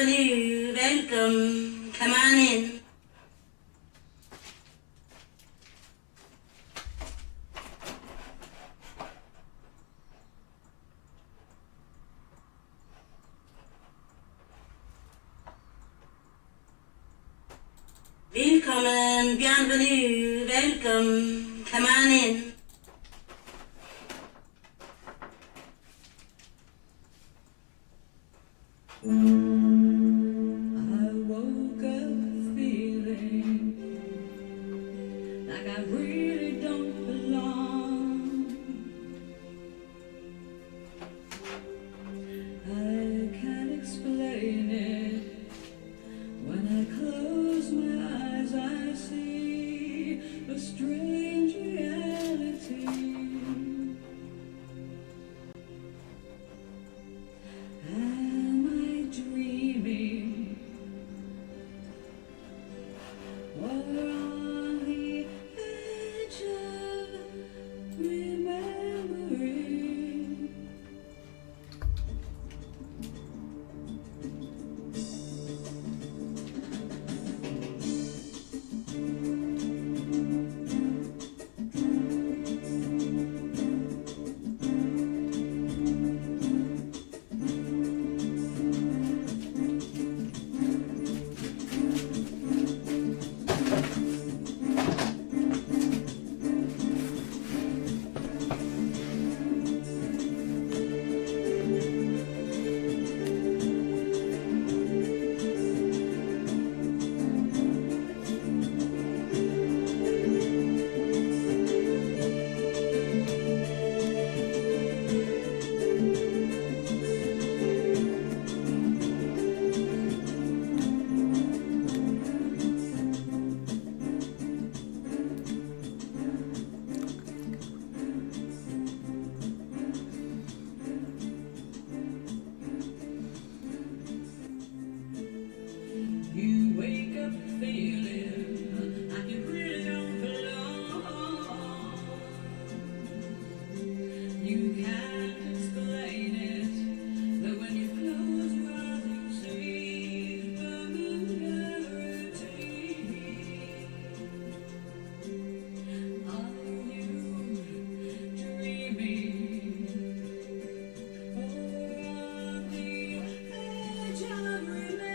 bienvenue, welcome, come on in. Willkommen, bienvenue, welcome, come on in. I woke up feeling like I really don't belong. I can't explain it. When I close my eyes, I see a strange reality. Am I dreaming? Or on the edge of remembering? You wake up feeling like you really don't belong. You can't explain it, but when you close your eyes, you see familiarity. Are you dreaming? Or on the edge of remembering?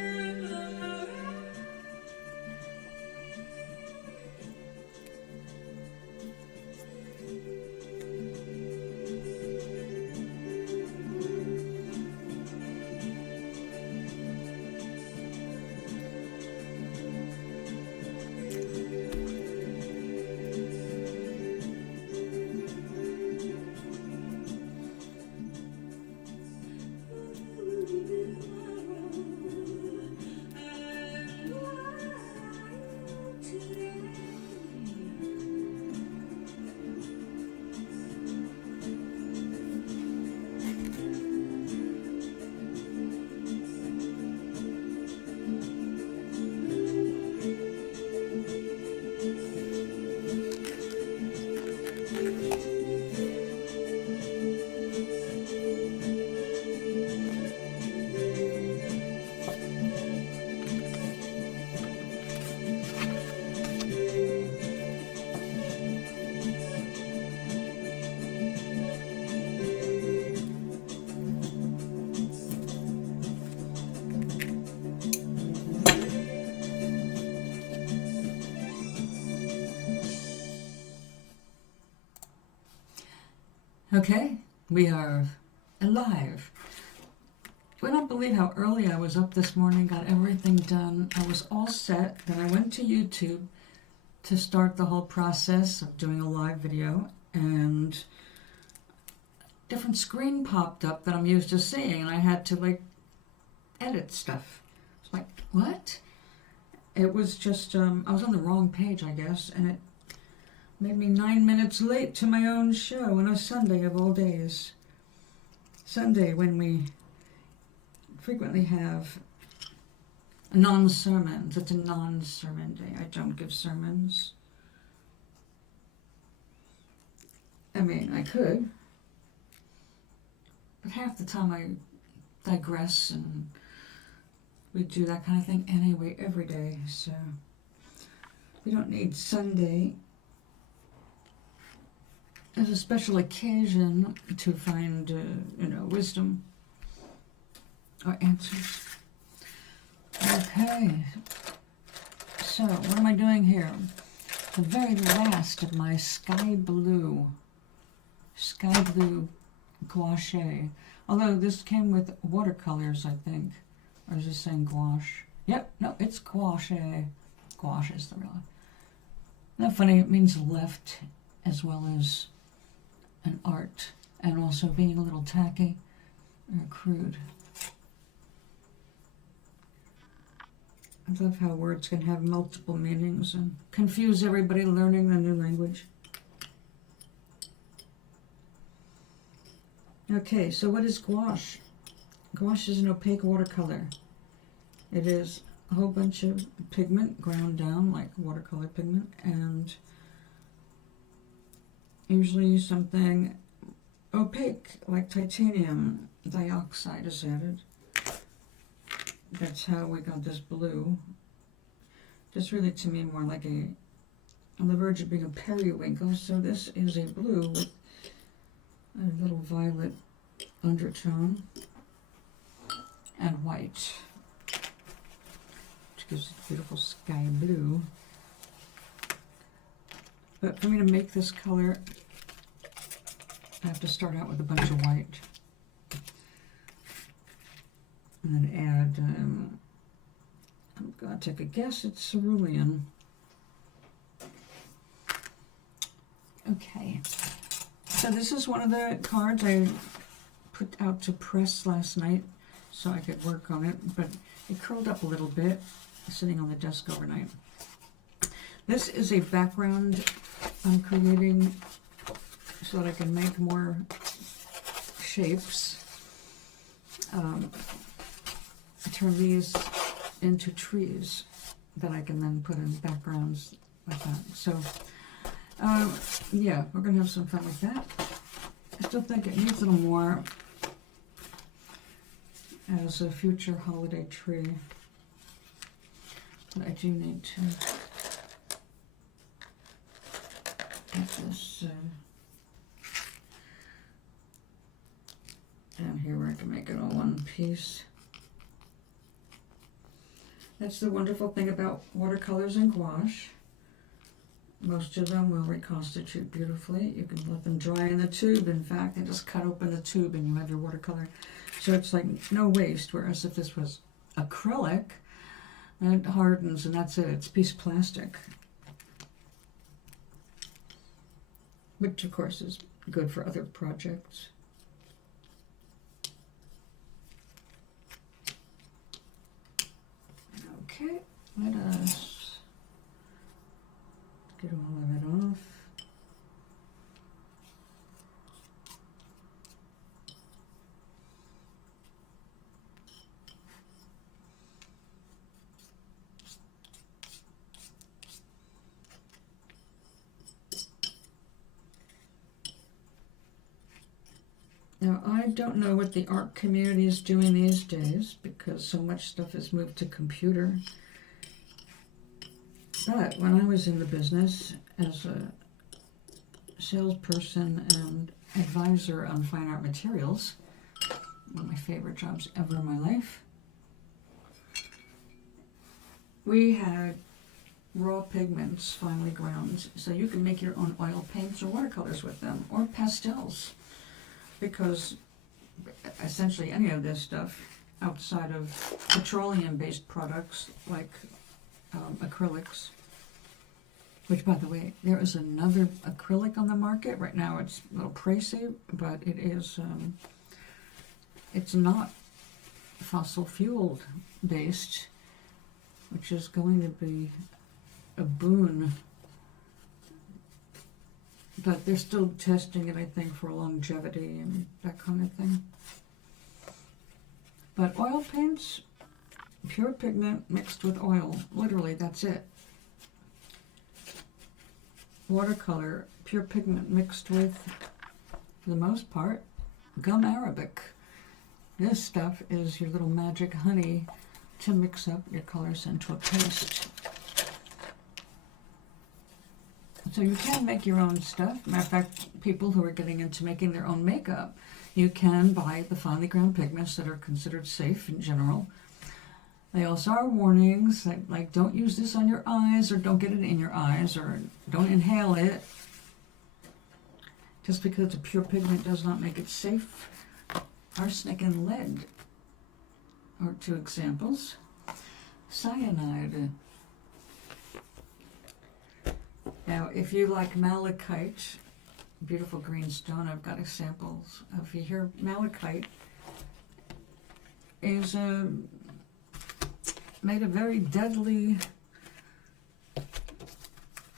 Okay, we are alive. I don't believe how early I was up this morning, got everything done. I was all set. Then I went to YouTube to start the whole process of doing a live video, and different screen popped up that I'm used to seeing, and I had to edit stuff. It's like, what? It was just, I was on the wrong page, I guess, and it made me 9 minutes late to my own show on a Sunday of all days. Sunday, when we frequently have non-sermons. It's a non-sermon day. I don't give sermons. I mean, I could, but half the time I digress and we do that kind of thing anyway every day, so we don't need Sunday as a special occasion to find, wisdom or answers. Okay, so what am I doing here? The very last of my sky blue gouache. Although this came with watercolors, I think. Or is this saying gouache? Yep, no, it's gouache. Gouache is the real one. Isn't that funny? It means left as well as an art, and also being a little tacky or crude. I love how words can have multiple meanings and confuse everybody learning the new language. Okay, so what is gouache? Gouache is an opaque watercolor. It is a whole bunch of pigment ground down like watercolor pigment, and usually something opaque like titanium dioxide is added. That's how we got this blue. Just really to me more like on the verge of being a periwinkle. So this is a blue with a little violet undertone and white, which gives it beautiful sky blue. But for me to make this color, I have to start out with a bunch of white. And then add, I'm going to take a guess, it's cerulean. Okay, so this is one of the cards I put out to press last night so I could work on it, but it curled up a little bit sitting on the desk overnight. This is a background I'm creating so that I can make more shapes. Turn these into trees that I can then put in backgrounds like that. So, yeah, we're going to have some fun with that. I still think it needs a little more as a future holiday tree. But I do need to get this down here where I can make it all one piece. That's the wonderful thing about watercolors and gouache. Most of them will reconstitute beautifully. You can let them dry in the tube, in fact, and just cut open the tube and you have your watercolor. So it's like no waste, whereas if this was acrylic, it hardens and that's it. It's a piece of plastic. Which, of course, is good for other projects. Okay, let us get all of it off. Now, I don't know what the art community is doing these days because so much stuff has moved to computer. But when I was in the business as a salesperson and advisor on fine art materials, one of my favorite jobs ever in my life, we had raw pigments finely ground, so you can make your own oil paints or watercolors with them, or pastels. Because essentially any of this stuff outside of petroleum-based products like acrylics, which, by the way, there is another acrylic on the market right now. It's a little pricey, but it is it's not fossil fuel based, which is going to be a boon. But they're still testing it, I think, for longevity and that kind of thing. But oil paints, pure pigment mixed with oil. Literally, that's it. Watercolor, pure pigment mixed with, for the most part, gum arabic. This stuff is your little magic honey to mix up your colors into a paste. So you can make your own stuff. Matter of fact, people who are getting into making their own makeup, you can buy the finely ground pigments that are considered safe in general. They also are warnings, like don't use this on your eyes, or don't get it in your eyes, or don't inhale it. Just because it's a pure pigment does not make it safe. Arsenic and lead are two examples. Cyanide. Now, if you like malachite, beautiful green stone, I've got examples of. You hear malachite is made a very deadly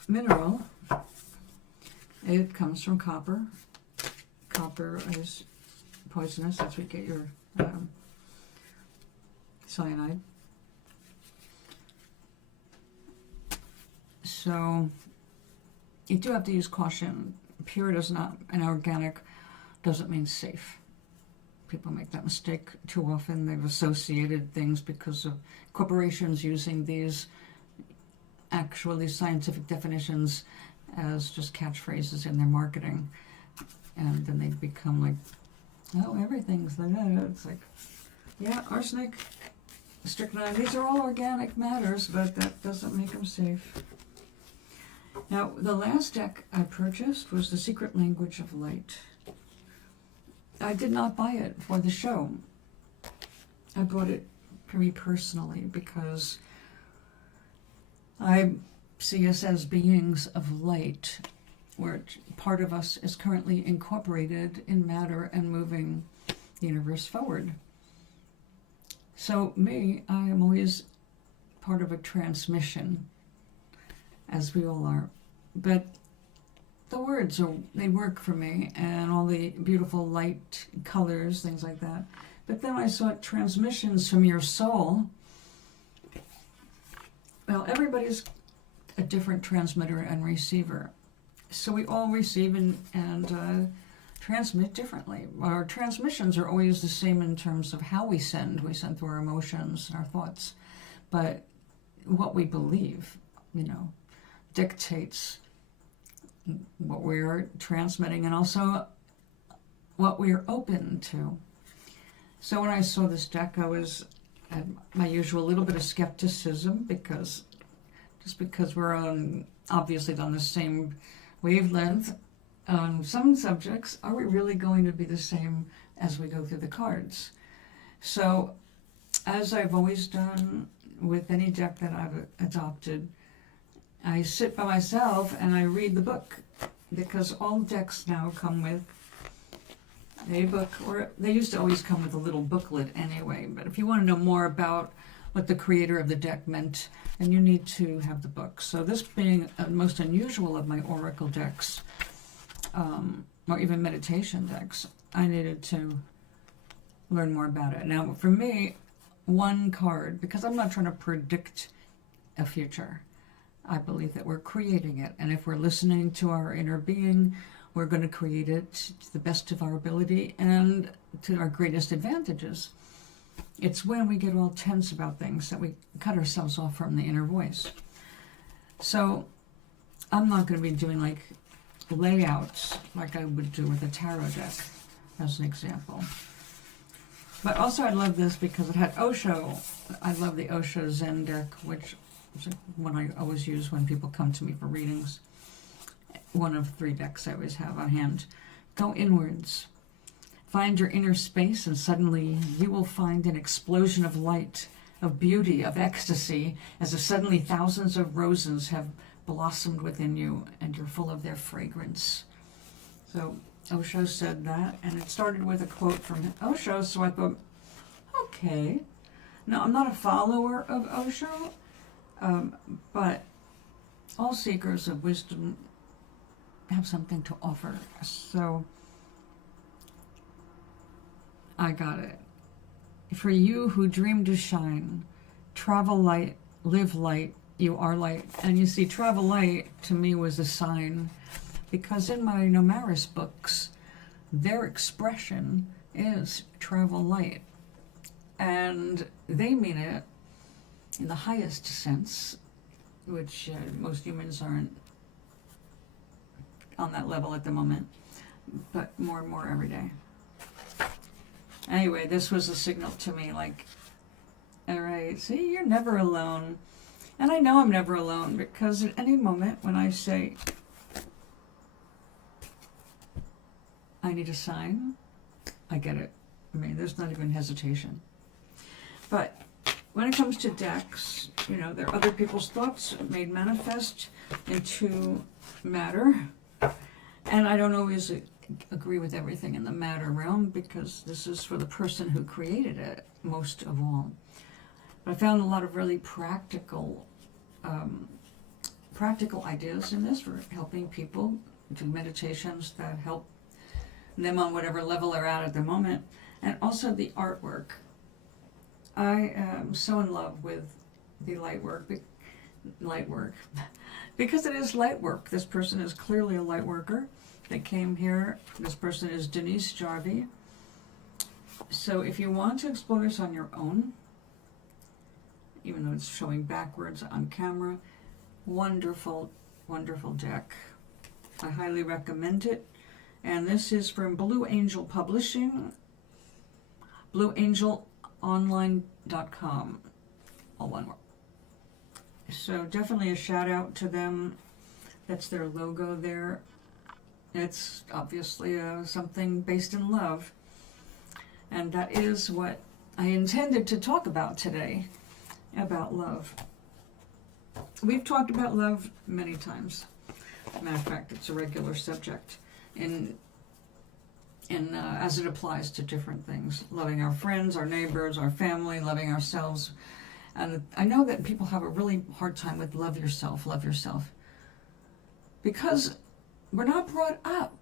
mineral. It comes from copper. Copper is poisonous. That's where you get your cyanide. So you do have to use caution. Pure does not, and organic doesn't mean safe. People make that mistake too often. They've associated things because of corporations using these actually scientific definitions as just catchphrases in their marketing. And then they become like, oh, everything's like that. It's like, yeah, arsenic, strychnine, these are all organic matters, but that doesn't make them safe. Now, the last deck I purchased was The Secret Language of Light. I did not buy it for the show. I bought it for me personally because I see us as beings of light, where part of us is currently incorporated in matter and moving the universe forward. So me, I am always part of a transmission, as we all are. But the words, they work for me, and all the beautiful light colors, things like that. But then I saw transmissions from your soul. Well, everybody's a different transmitter and receiver. So we all receive and transmit differently. Our transmissions are always the same in terms of how we send. We send through our emotions and our thoughts. But what we believe, dictates what we're transmitting, and also what we're open to. So when I saw this deck, I had my usual little bit of skepticism, because we're obviously on the same wavelength on some subjects, are we really going to be the same as we go through the cards? So, as I've always done with any deck that I've adopted, I sit by myself and I read the book, because all decks now come with a book, or they used to always come with a little booklet anyway. But if you want to know more about what the creator of the deck meant, then you need to have the book. So this being the most unusual of my oracle decks, or even meditation decks, I needed to learn more about it. Now, for me, one card, because I'm not trying to predict a future. I believe that we're creating it, and if we're listening to our inner being, we're going to create it to the best of our ability and to our greatest advantages. It's when we get all tense about things that we cut ourselves off from the inner voice. So I'm not going to be doing like layouts like I would do with a tarot deck, as an example. But also I love this because it had Osho. I love the Osho Zen deck, which is one I always use when people come to me for readings. One of 3 decks I always have on hand. Go inwards. Find your inner space, and suddenly you will find an explosion of light, of beauty, of ecstasy, as if suddenly thousands of roses have blossomed within you, and you're full of their fragrance. So Osho said that, and it started with a quote from Osho, so I thought, okay. Now, I'm not a follower of Osho, but all seekers of wisdom have something to offer. So I got it. For you who dream to shine, travel light, live light, you are light. And you see, travel light to me was a sign, because in my Nomaris books, their expression is travel light. And they mean it in the highest sense, which most humans aren't on that level at the moment, but more and more every day. Anyway, this was a signal to me, like, all right, see, you're never alone. And I know I'm never alone, because at any moment when I say, I need a sign, I get it. I mean, there's not even hesitation. But when it comes to decks, you know, there are other people's thoughts made manifest into matter. And I don't always agree with everything in the matter realm, because this is for the person who created it, most of all. But I found a lot of really practical ideas in this for helping people do meditations that help them on whatever level they're at the moment. And also the artwork. I am so in love with the light work, because it is light work. This person is clearly a light worker. They came here. This person is Denise Jarvie. So if you want to explore this on your own, even though it's showing backwards on camera, wonderful, wonderful deck. I highly recommend it. And this is from Blue Angel Publishing, blueangelonline.com, all one word. So definitely a shout out to them. That's their logo there. It's obviously something based in love. And that is what I intended to talk about today, about love. We've talked about love many times. Matter of fact, it's a regular subject as it applies to different things. Loving our friends, our neighbors, our family, loving ourselves. And I know that people have a really hard time with love yourself. Because we're not brought up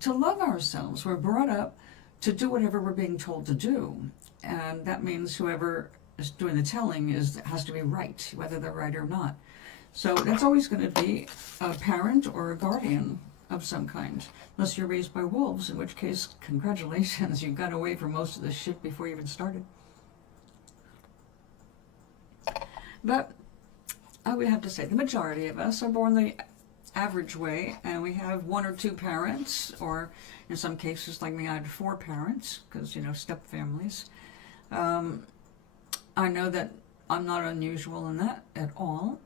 to love ourselves. We're brought up to do whatever we're being told to do. And that means whoever is doing the telling has to be right, whether they're right or not. So that's always going to be a parent or a guardian of some kind, unless you're raised by wolves, in which case, congratulations, you got away from most of the shit before you even started. But I would have to say the majority of us are born the average way, and we have one or two parents, or in some cases, like me, I had 4 parents, because, you know, step families. I know that I'm not unusual in that at all.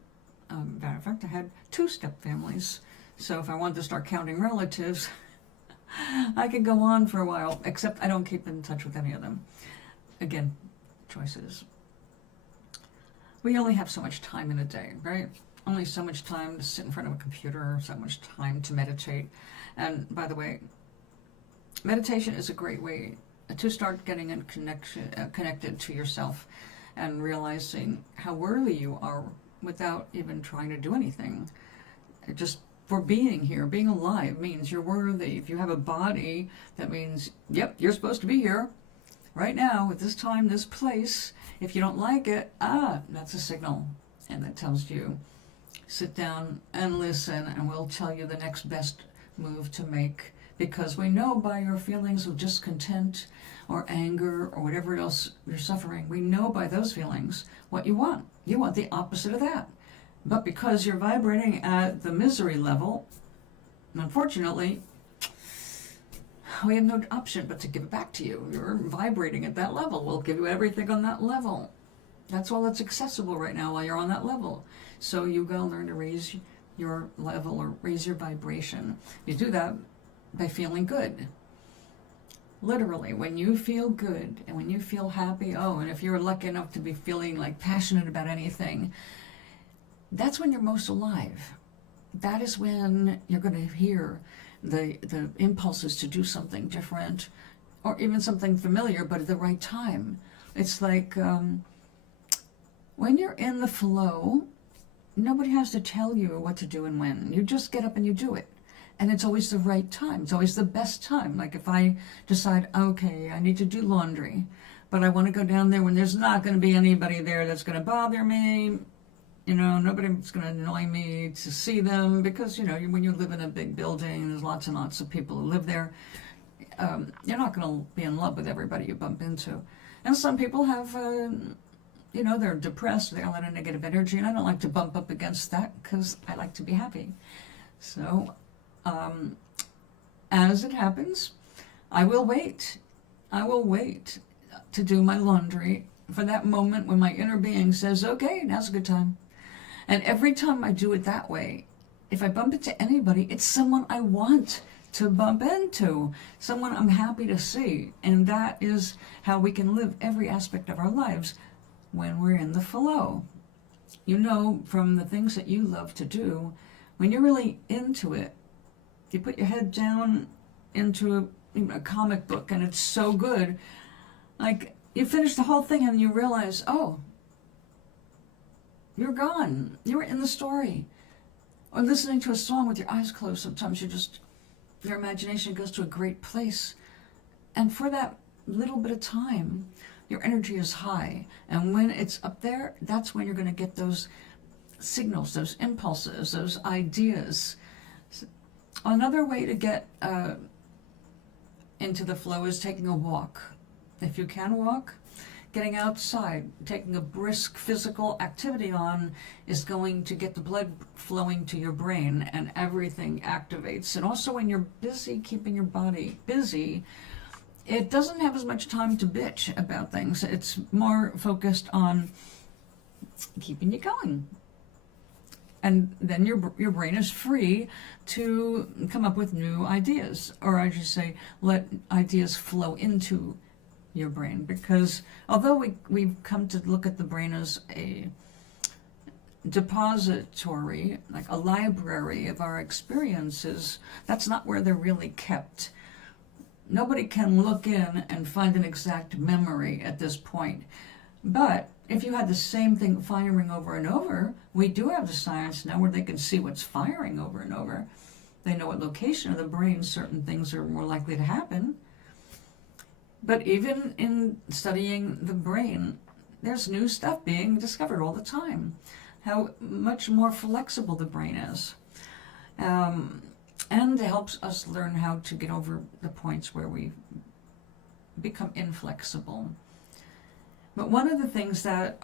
Matter of fact, I had 2 step families. So if I wanted to start counting relatives, I could go on for a while, except I don't keep in touch with any of them. Again, choices. We only have so much time in a day, right? Only so much time to sit in front of a computer, so much time to meditate. And by the way, meditation is a great way to start getting in connected to yourself and realizing how worthy you are without even trying to do anything. Just for being here, being alive means you're worthy. If you have a body, that means, yep, you're supposed to be here right now at this time, this place. If you don't like it, that's a signal. And that tells you, sit down and listen, and we'll tell you the next best move to make. Because we know by your feelings of discontent or anger or whatever else you're suffering, we know by those feelings what you want. You want the opposite of that. But because you're vibrating at the misery level, unfortunately, we have no option but to give it back to you. You're vibrating at that level. We'll give you everything on that level. That's all that's accessible right now while you're on that level. So you gotta learn to raise your level or raise your vibration. You do that by feeling good. Literally, when you feel good and when you feel happy, and if you're lucky enough to be feeling like passionate about anything, that's when you're most alive. That is when you're going to hear the impulses to do something different or even something familiar, but at the right time. It's like when you're in the flow, nobody has to tell you what to do and when. You just get up and you do it. And it's always the right time. It's always the best time. Like if I decide, okay, I need to do laundry, but I want to go down there when there's not going to be anybody there that's going to bother me. You know, nobody's going to annoy me to see them, because, you know, when you live in a big building, there's lots and lots of people who live there. You're not going to be in love with everybody you bump into. And some people have they're depressed, they got a lot of negative energy, and I don't like to bump up against that because I like to be happy. So, as it happens, I will wait. I will wait to do my laundry for that moment when my inner being says, okay, now's a good time. And every time I do it that way, if I bump into anybody, it's someone I want to bump into, someone I'm happy to see. And that is how we can live every aspect of our lives when we're in the flow. From the things that you love to do, when you're really into it, you put your head down into a comic book and it's so good. Like, you finish the whole thing and you realize, oh, you're gone. You were in the story. Or listening to a song with your eyes closed, sometimes your imagination goes to a great place. And for that little bit of time, your energy is high. And when it's up there, that's when you're going to get those signals, those impulses, those ideas. Another way to get into the flow is taking a walk. If you can walk, getting outside, taking a brisk physical activity on is going to get the blood flowing to your brain and everything activates. And also when you're busy keeping your body busy, it doesn't have as much time to bitch about things. It's more focused on keeping you going. And then your brain is free to come up with new ideas, or I should say, let ideas flow into your brain. Because although we've come to look at the brain as a depository, like a library of our experiences, that's not where they're really kept. Nobody can look in and find an exact memory at this point. But if you had the same thing firing over and over, we do have the science now where they can see what's firing over and over. They know what location of the brain certain things are more likely to happen. But even in studying the brain, there's new stuff being discovered all the time. How much more flexible the brain is. And it helps us learn how to get over the points where we become inflexible. But one of the things that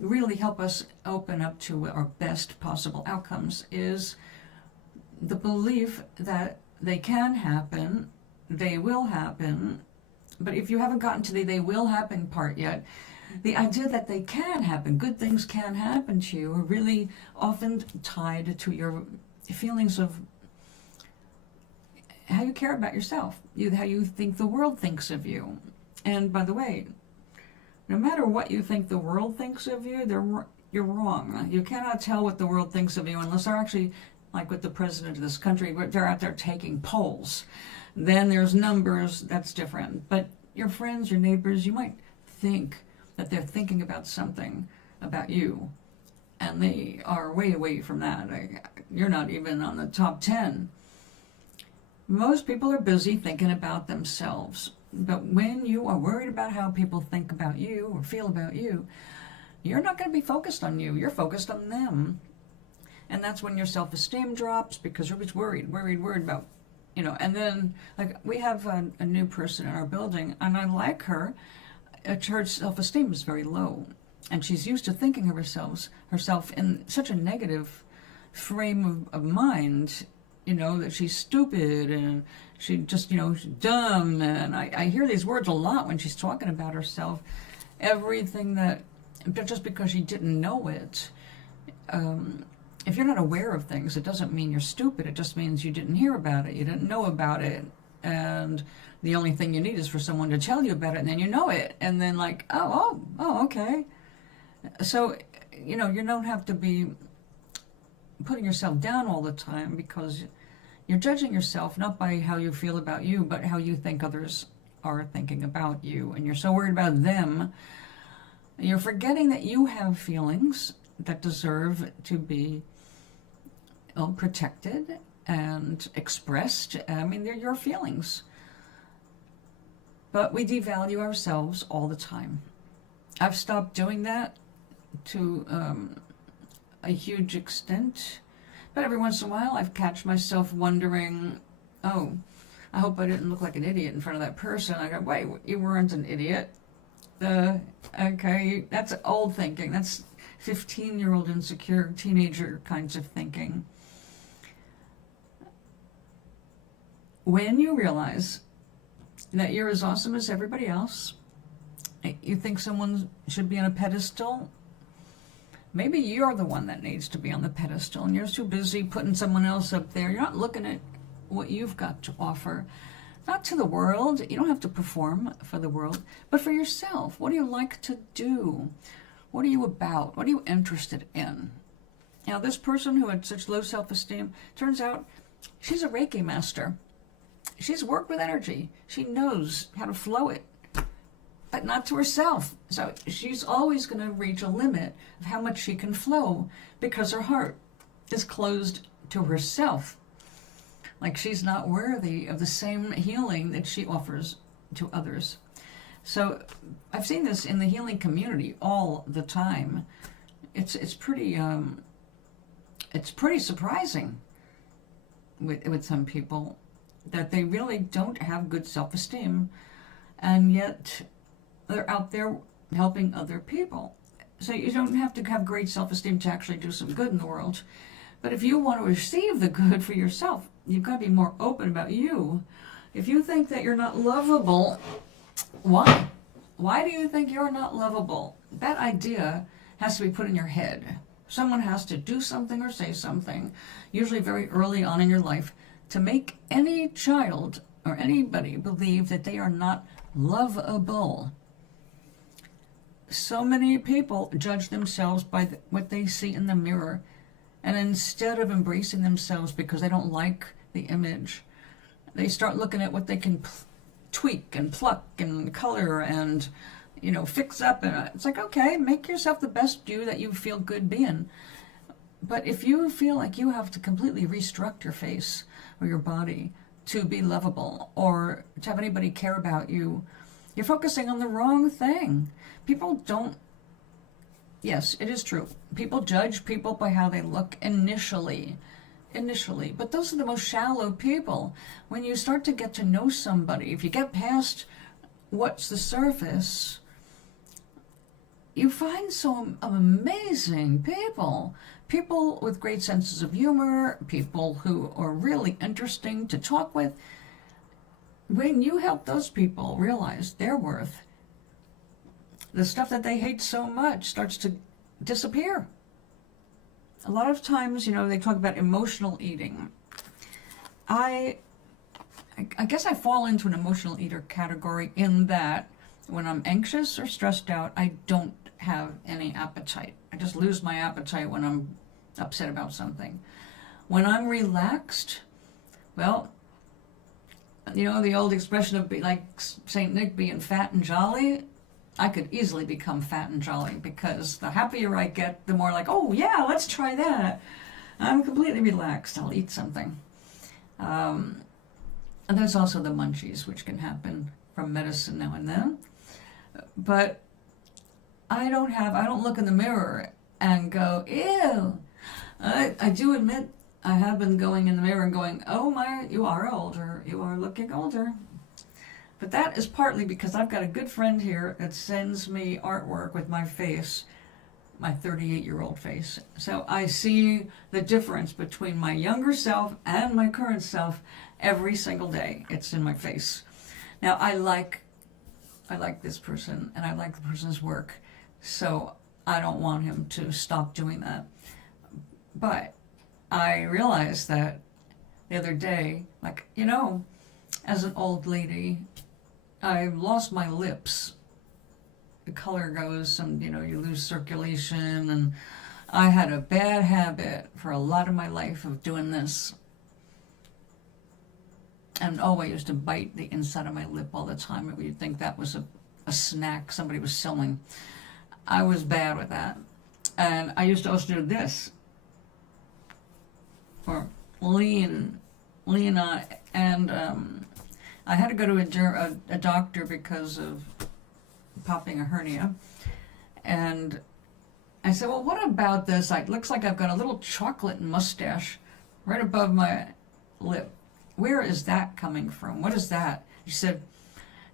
really help us open up to our best possible outcomes is the belief that they can happen, they will happen. But if you haven't gotten to the they will happen part yet, the idea that they can happen, good things can happen to you, are really often tied to your feelings of how you care about yourself, how you think the world thinks of you. And by the way, no matter what you think the world thinks of you, you're wrong. You cannot tell what the world thinks of you unless they're actually, like with the president of this country, they're out there taking polls. Then there's numbers, that's different. But your friends, your neighbors, you might think that they're thinking about something about you, and they are way away from that. You're not even on the top 10. Most people are busy thinking about themselves. But when you are worried about how people think about you or feel about you, you're not going to be focused on you. You're focused on them. And that's when your self-esteem drops because you're always worried about, and then, like, we have a new person in our building, and I like her. Her self-esteem is very low, and she's used to thinking of herself in such a negative frame of mind, that she's stupid and she just, she's dumb. And I hear these words a lot when she's talking about herself. Everything that, just because she didn't know it. If you're not aware of things, it doesn't mean you're stupid. It just means you didn't hear about it. You didn't know about it. And the only thing you need is for someone to tell you about it, and then you know it. And then like, oh, okay. So, you don't have to be putting yourself down all the time, because you're judging yourself not by how you feel about you, but how you think others are thinking about you. And you're so worried about them, you're forgetting that you have feelings that deserve to be protected and expressed. I mean, they're your feelings. But we devalue ourselves all the time. I've stopped doing that to a huge extent. But every once in a while, I've catch myself wondering, oh, I hope I didn't look like an idiot in front of that person. I go, wait, you weren't an idiot. Okay, that's old thinking. That's 15-year-old insecure teenager kinds of thinking. When you realize that you're as awesome as everybody else, you think someone should be on a pedestal, maybe you're the one that needs to be on the pedestal and you're too busy putting someone else up there. You're not looking at what you've got to offer. Not to the world. You don't have to perform for the world, but for yourself. What do you like to do? What are you about? What are you interested in? Now, this person who had such low self-esteem, turns out she's a Reiki master. She's worked with energy. She knows how to flow it, but not to herself. So she's always going to reach a limit of how much she can flow because her heart is closed to herself. Like she's not worthy of the same healing that she offers to others. So I've seen this in the healing community all the time. It's pretty surprising with some people that they really don't have good self-esteem, and yet they're out there helping other people. So you don't have to have great self-esteem to actually do some good in the world. But if you want to receive the good for yourself, you've got to be more open about you. If you think that you're not lovable, why? Why do you think you're not lovable? That idea has to be put in your head. Someone has to do something or say something, usually very early on in your life, to make any child or anybody believe that they are not lovable. So many people judge themselves by what they see in the mirror, and instead of embracing themselves because they don't like the image, they start looking at what they can tweak and pluck and color and, fix up. And it's like, okay, make yourself the best you that you feel good being. But if you feel like you have to completely restructure your face or your body to be lovable or to have anybody care about you, you're focusing on the wrong thing. People don't. Yes, it is true. People judge people by how they look initially, but those are the most shallow people. When you start to get to know somebody, if you get past what's the surface, you find some amazing people with great senses of humor, people who are really interesting to talk with. When you help those people realize their worth, the stuff that they hate so much starts to disappear. A lot of times, they talk about emotional eating. I guess I fall into an emotional eater category in that when I'm anxious or stressed out, I don't have any appetite. I just lose my appetite when I'm upset about something. When I'm relaxed, well, the old expression of like Saint Nick being fat and jolly, I could easily become fat and jolly because the happier I get, the more like, oh yeah, let's try that. I'm completely relaxed. I'll eat something. And there's also the munchies, which can happen from medicine now and then. But I don't look in the mirror and go, ew. I do admit I have been going in the mirror and going, oh my, you are older. You are looking older. But that is partly because I've got a good friend here that sends me artwork with my face, my 38-year-old face. So I see the difference between my younger self and my current self every single day. It's in my face. Now I like this person and I like the person's work, so I don't want him to stop doing that. But I realized that the other day, as an old lady, I lost my lips. The color goes, and you lose circulation, and I had a bad habit for a lot of my life of doing this. And I used to bite the inside of my lip all the time. You'd think that was a snack somebody was selling. I was bad with that. And I used to also do this. Or lean on, and I had to go to a doctor because of popping a hernia. And I said, well, what about this? It looks like I've got a little chocolate mustache right above my lip. Where is that coming from? What is that? She said,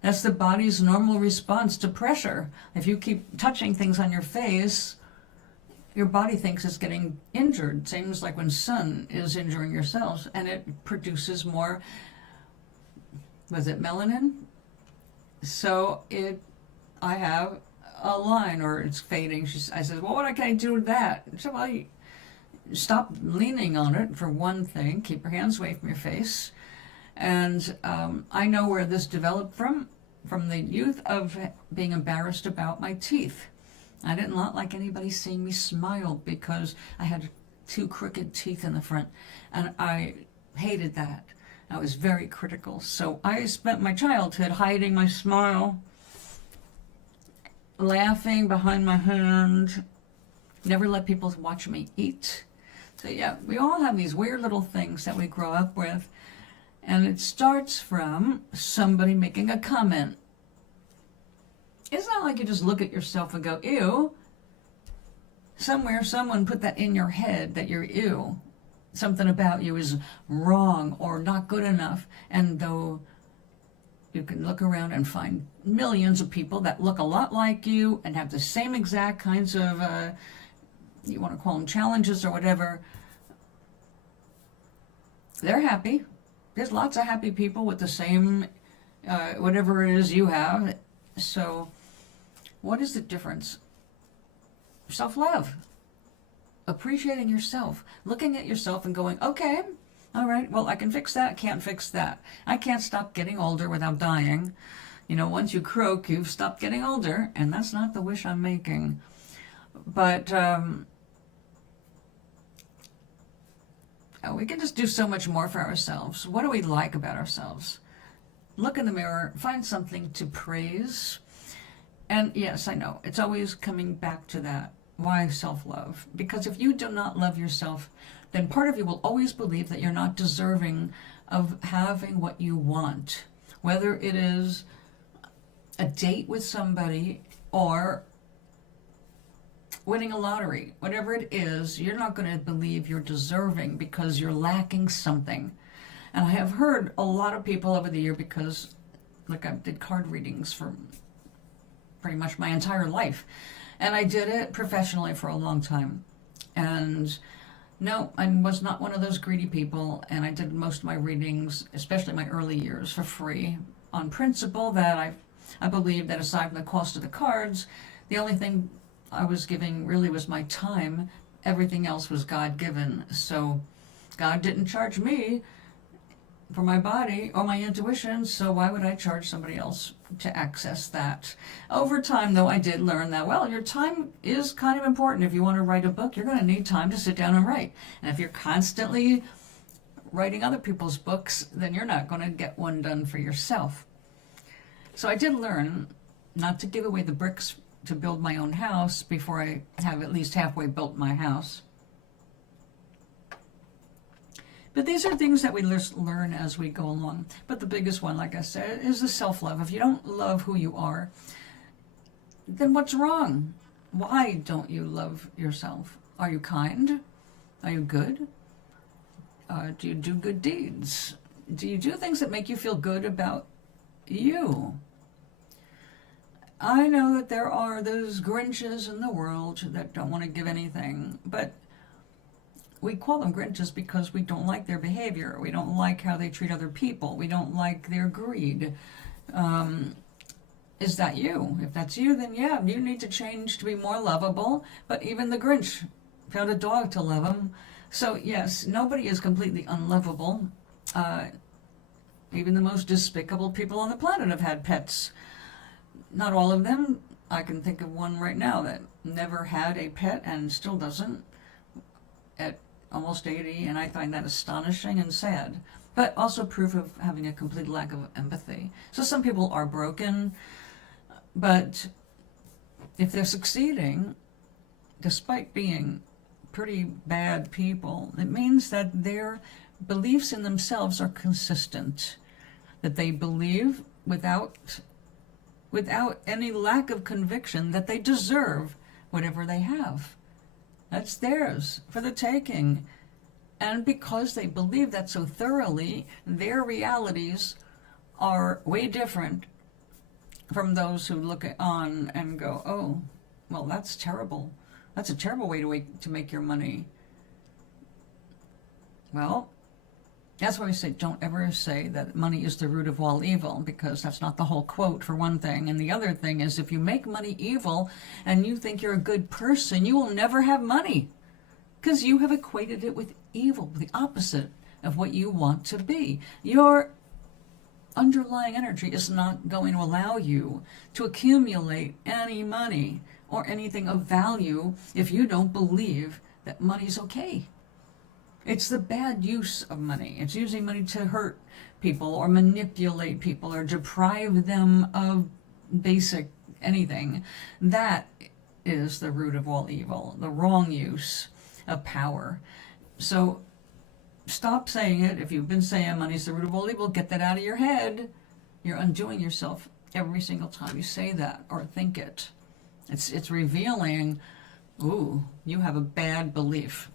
That's the body's normal response to pressure. If you keep touching things on your face, your body thinks it's getting injured. Same as like when sun is injuring your cells, and it produces more, was it melanin? So I have a line, or it's fading. I said, well, what can I do with that? She said, well, you stop leaning on it, for one thing. Keep your hands away from your face. And I know where this developed from the youth of being embarrassed about my teeth. I did not like anybody seeing me smile because I had 2 crooked teeth in the front, and I hated that. I was very critical. So I spent my childhood hiding my smile, laughing behind my hand, never let people watch me eat. So yeah, we all have these weird little things that we grow up with, and it starts from somebody making a comment. It's not like you just look at yourself and go, ew. Somewhere someone put that in your head that you're ew. Something about you is wrong or not good enough. And though you can look around and find millions of people that look a lot like you and have the same exact kinds of, you want to call them challenges or whatever, they're happy. There's lots of happy people with the same, whatever it is you have. So what is the difference? Self-love. Appreciating yourself. Looking at yourself and going, okay, all right, well, I can fix that, can't fix that. I can't stop getting older without dying. You know, once you croak, you've stopped getting older, and that's not the wish I'm making. But we can just do so much more for ourselves. What do we like about ourselves? Look in the mirror, find something to praise. And yes, I know, it's always coming back to that. Why self-love? Because if you do not love yourself, then part of you will always believe that you're not deserving of having what you want. Whether it is a date with somebody or winning a lottery, whatever it is, you're not going to believe you're deserving because you're lacking something. And I have heard a lot of people over the year, because look, I did card readings for pretty much my entire life. And I did it professionally for a long time. And no, I was not one of those greedy people. And I did most of my readings, especially my early years, for free, on principle that I believe that aside from the cost of the cards, the only thing I was giving really was my time. Everything else was God-given. So God didn't charge me for my body or my intuition, so why would I charge somebody else to access that? Over time, though, I did learn that, well, your time is kind of important. If you want to write a book, you're going to need time to sit down and write. And if you're constantly writing other people's books, then you're not going to get one done for yourself. So I did learn not to give away the bricks to build my own house before I have at least halfway built my house. But these are things that we learn as we go along. But the biggest one, like I said, is the self-love. If you don't love who you are, then what's wrong? Why don't you love yourself? Are you kind? Are you good? Do you do good deeds? Do you do things that make you feel good about you? I know that there are those Grinches in the world that don't want to give anything, but we call them Grinches because we don't like their behavior. We don't like how they treat other people. We don't like their greed. Is that you? If that's you, then yeah, you need to change to be more lovable. But even the Grinch found a dog to love him. So yes, nobody is completely unlovable. Even the most despicable people on the planet have had pets. Not all of them. I can think of one right now that never had a pet and still doesn't at almost 80, and I find that astonishing and sad, but also proof of having a complete lack of empathy. So some people are broken, but if they're succeeding, despite being pretty bad people, it means that their beliefs in themselves are consistent, that they believe without any lack of conviction that they deserve whatever they have. That's theirs for the taking. And because they believe that so thoroughly, their realities are way different from those who look on and go, oh, well, that's terrible. That's a terrible way to make your money. Well, that's why we say don't ever say that money is the root of all evil, because that's not the whole quote, for one thing. And the other thing is, if you make money evil and you think you're a good person, you will never have money, because you have equated it with evil, the opposite of what you want to be. Your underlying energy is not going to allow you to accumulate any money or anything of value if you don't believe that money's okay. It's the bad use of money. It's using money to hurt people or manipulate people or deprive them of basic anything. That is the root of all evil, the wrong use of power. So stop saying it. If you've been saying money's the root of all evil, get that out of your head. You're undoing yourself every single time you say that or think it. It's revealing, ooh, you have a bad belief.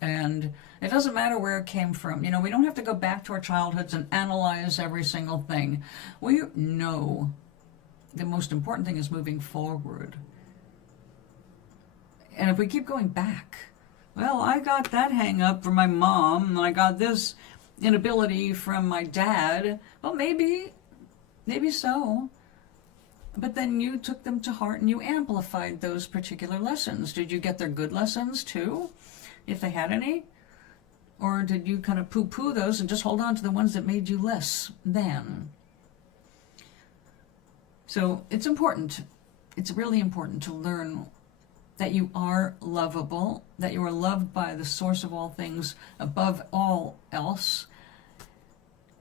And it doesn't matter where it came from. We don't have to go back to our childhoods and analyze every single thing. We know the most important thing is moving forward. And if we keep going back, well, I got that hang up from my mom, and I got this inability from my dad. Well, maybe so. But then you took them to heart and you amplified those particular lessons. Did you get their good lessons too, if they had any? Or did you kind of poo-poo those and just hold on to the ones that made you less than? So it's important. It's really important to learn that you are lovable, that you are loved by the source of all things above all else,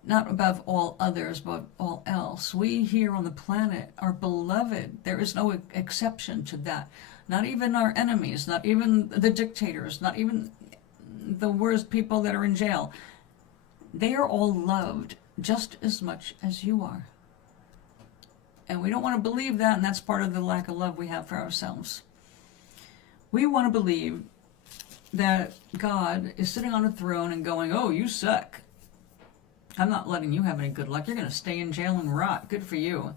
not above all others, but all else. We here on the planet are beloved. There is no exception to that. Not even our enemies, not even the dictators, not even the worst people that are in jail. They are all loved just as much as you are. And we don't want to believe that, and that's part of the lack of love we have for ourselves. We want to believe that God is sitting on a throne and going, oh, you suck. I'm not letting you have any good luck. You're going to stay in jail and rot. Good for you.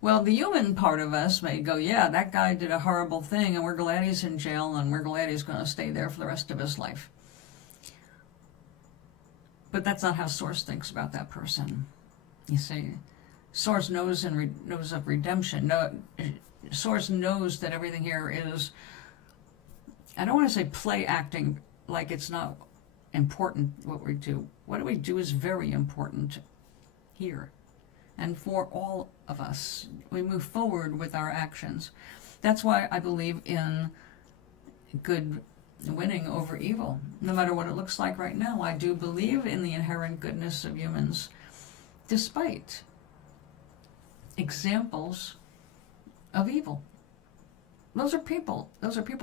Well, the human part of us may go, yeah, that guy did a horrible thing, and we're glad he's in jail, and we're glad he's going to stay there for the rest of his life. But that's not how Source thinks about that person. You see, Source knows knows of redemption. No, Source knows that everything here is, I don't want to say play acting like it's not important what we do. What we do is very important here. And for all of us, we move forward with our actions. That's why I believe in good winning over evil. No matter what it looks like right now, I do believe in the inherent goodness of humans, despite examples of evil. Those are people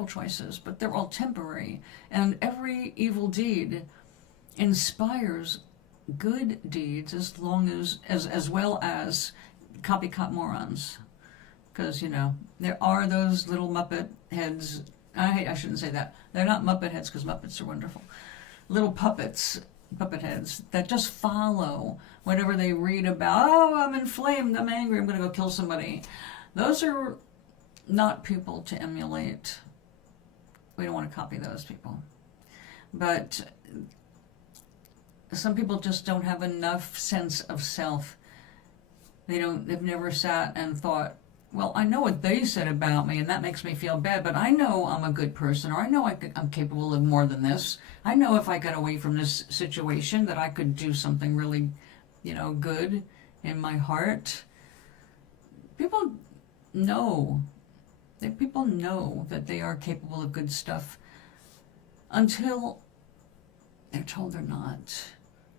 choices, but they're all temporary. And every evil deed inspires good deeds as long as well as copycat morons. Because, there are those little Muppet heads. I shouldn't say that. They're not Muppet heads because Muppets are wonderful. Little puppet heads that just follow whatever they read about. Oh, I'm inflamed, I'm angry, I'm going to go kill somebody. Those are not people to emulate. We don't want to copy those people. But some people just don't have enough sense of self. They've never sat and thought, well, I know what they said about me and that makes me feel bad, but I know I'm a good person, or I know I'm capable of more than this. I know if I got away from this situation that I could do something really, good in my heart. People know that they are capable of good stuff until they're told they're not.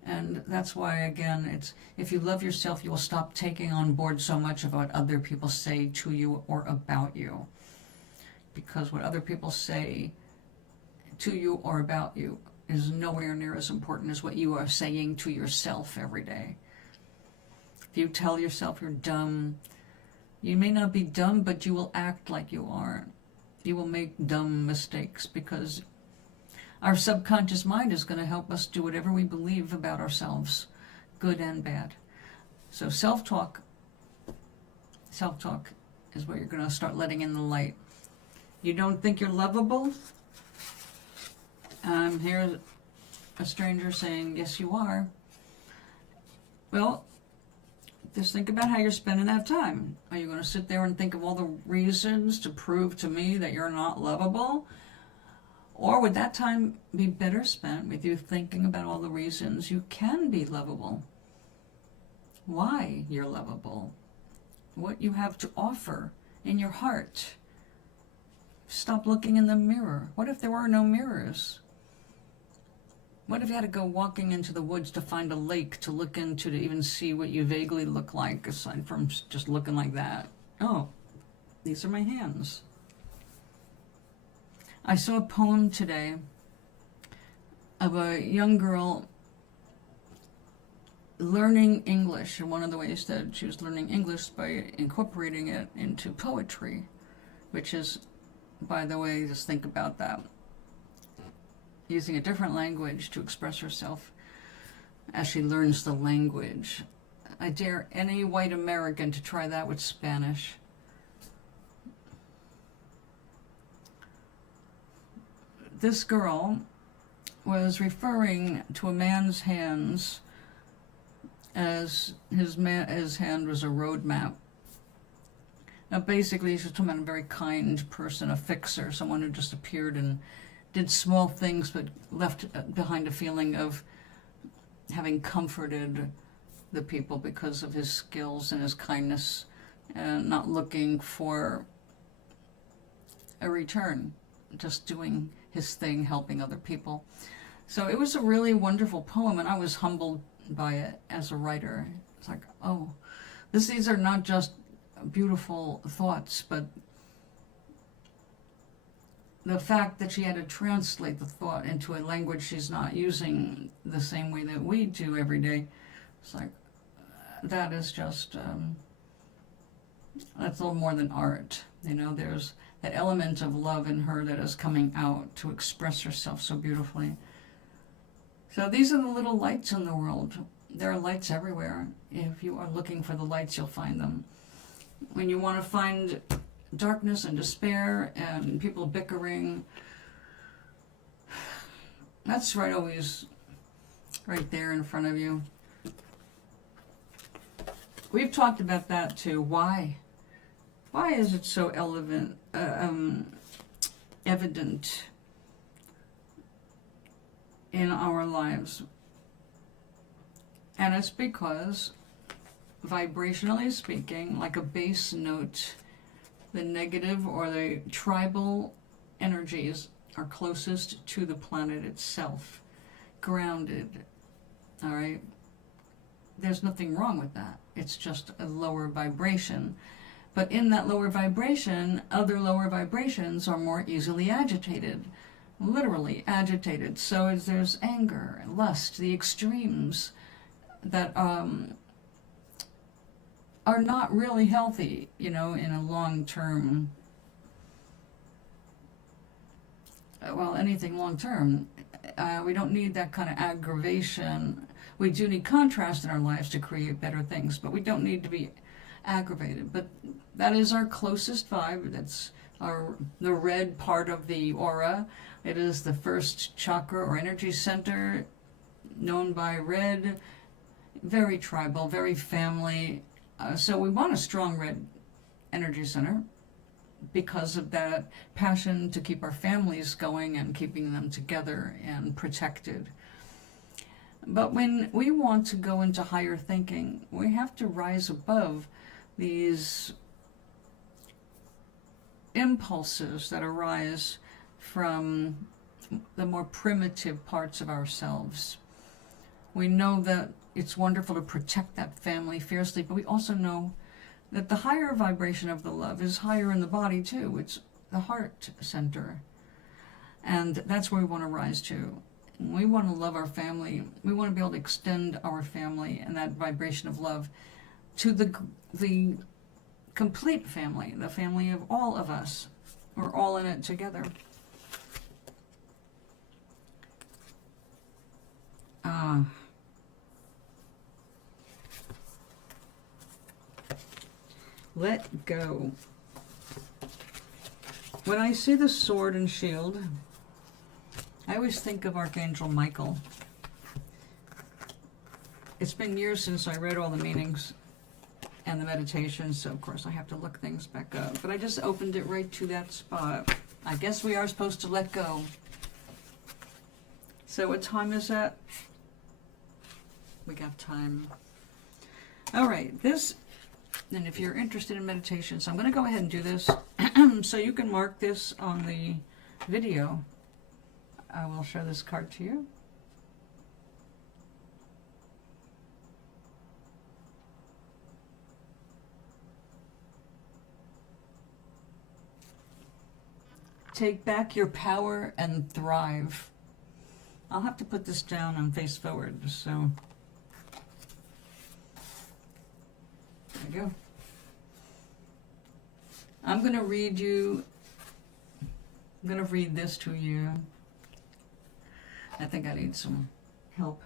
And that's why, again, it's if you love yourself, you will stop taking on board so much of what other people say to you or about you. Because what other people say to you or about you is nowhere near as important as what you are saying to yourself every day. If you tell yourself you're dumb, you may not be dumb, but you will act like you are. You will make dumb mistakes because our subconscious mind is going to help us do whatever we believe about ourselves, good and bad. So self-talk Self-talk is where you're going to start letting in the light. You don't think you're lovable? Here's a stranger saying, yes, you are. Well, just think about how you're spending that time. Are you going to sit there and think of all the reasons to prove to me that you're not lovable? Or would that time be better spent with you thinking about all the reasons you can be lovable? Why you're lovable? What you have to offer in your heart? Stop looking in the mirror. What if there were no mirrors? What if you had to go walking into the woods to find a lake to look into to even see what you vaguely look like, aside from just looking like that? Oh, these are my hands. I saw a poem today of a young girl learning English, and one of the ways that she was learning English by incorporating it into poetry, which is, by the way, just think about that. Using a different language to express herself as she learns the language. I dare any white American to try that with Spanish. This girl was referring to a man's hands as his hand was a road map. Now basically she's talking about a very kind person, a fixer, someone who just appeared and did small things but left behind a feeling of having comforted the people because of his skills and his kindness, and not looking for a return, just doing his thing, helping other people. So it was a really wonderful poem, and I was humbled by it as a writer. It's like, oh, these are not just beautiful thoughts, but the fact that she had to translate the thought into a language she's not using the same way that we do every day. It's like, that is just, that's a little more than art. You know, there's that element of love in her that is coming out to express herself so beautifully. So these are the little lights in the world. There are lights everywhere. If you are looking for the lights, you'll find them. When you want to find darkness and despair and people bickering, that's right, always right there in front of you. We've talked about that too. Why is it so evident in our lives? And it's because, vibrationally speaking, like a bass note, the negative or the tribal energies are closest to the planet itself, grounded, all right? There's nothing wrong with that. It's just a lower vibration. But in that lower vibration, other lower vibrations are more easily agitated, literally agitated. So there's anger, lust, the extremes that are not really healthy, you know, in a long-term, well, anything long-term. We don't need that kind of aggravation. We do need contrast in our lives to create better things, but we don't need to be aggravated. But that is our closest vibe. That's the red part of the aura. It is the first chakra or energy center, known by red, very tribal, very family. So we want a strong red energy center because of that passion to keep our families going and keeping them together and protected. But when we want to go into higher thinking, we have to rise above these impulses that arise from the more primitive parts of ourselves. We know that it's wonderful to protect that family fiercely, but we also know that the higher vibration of the love is higher in the body too. It's the heart center. And that's where we want to rise to. We want to love our family. We want to be able to extend our family and that vibration of love to the complete family, the family of all of us. We're all in it together. Let go. When I see the sword and shield, I always think of Archangel Michael. It's been years since I read all the meanings and the meditations, so of course I have to look things back up. But I just opened it right to that spot. I guess we are supposed to let go. So what time is that? We got time. All right, this, and if you're interested in meditation, so I'm going to go ahead and do this. So you can mark this on the video. I will show this card to you. Take back your power and thrive. I'll have to put this down and face forward, so there you go. I'm going to read this to you. I think I need some help.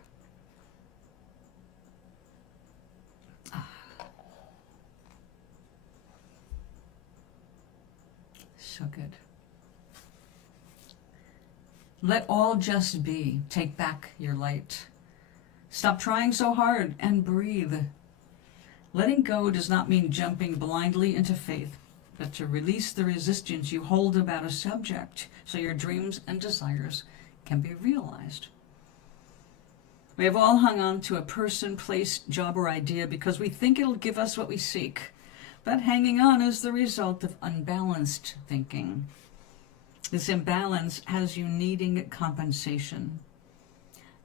So good. Let all just be. Take back your light. Stop trying so hard and breathe. Letting go does not mean jumping blindly into faith, but to release the resistance you hold about a subject so your dreams and desires can be realized. We have all hung on to a person, place, job, or idea because we think it'll give us what we seek. But hanging on is the result of unbalanced thinking. This imbalance has you needing compensation.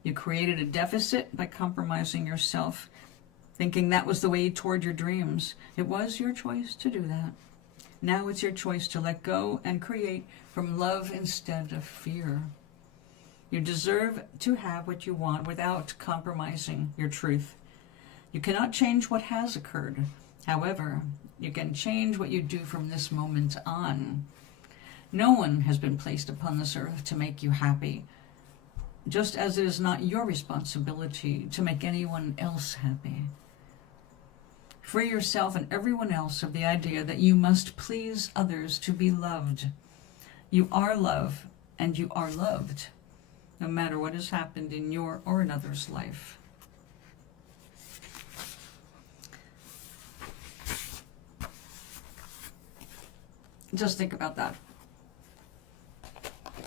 You created a deficit by compromising yourself, thinking that was the way toward your dreams. It was your choice to do that. Now it's your choice to let go and create from love instead of fear. You deserve to have what you want without compromising your truth. You cannot change what has occurred. However, you can change what you do from this moment on. No one has been placed upon this earth to make you happy, just as it is not your responsibility to make anyone else happy. Free yourself and everyone else of the idea that you must please others to be loved. You are love, and you are loved, no matter what has happened in your or another's life. Just think about that.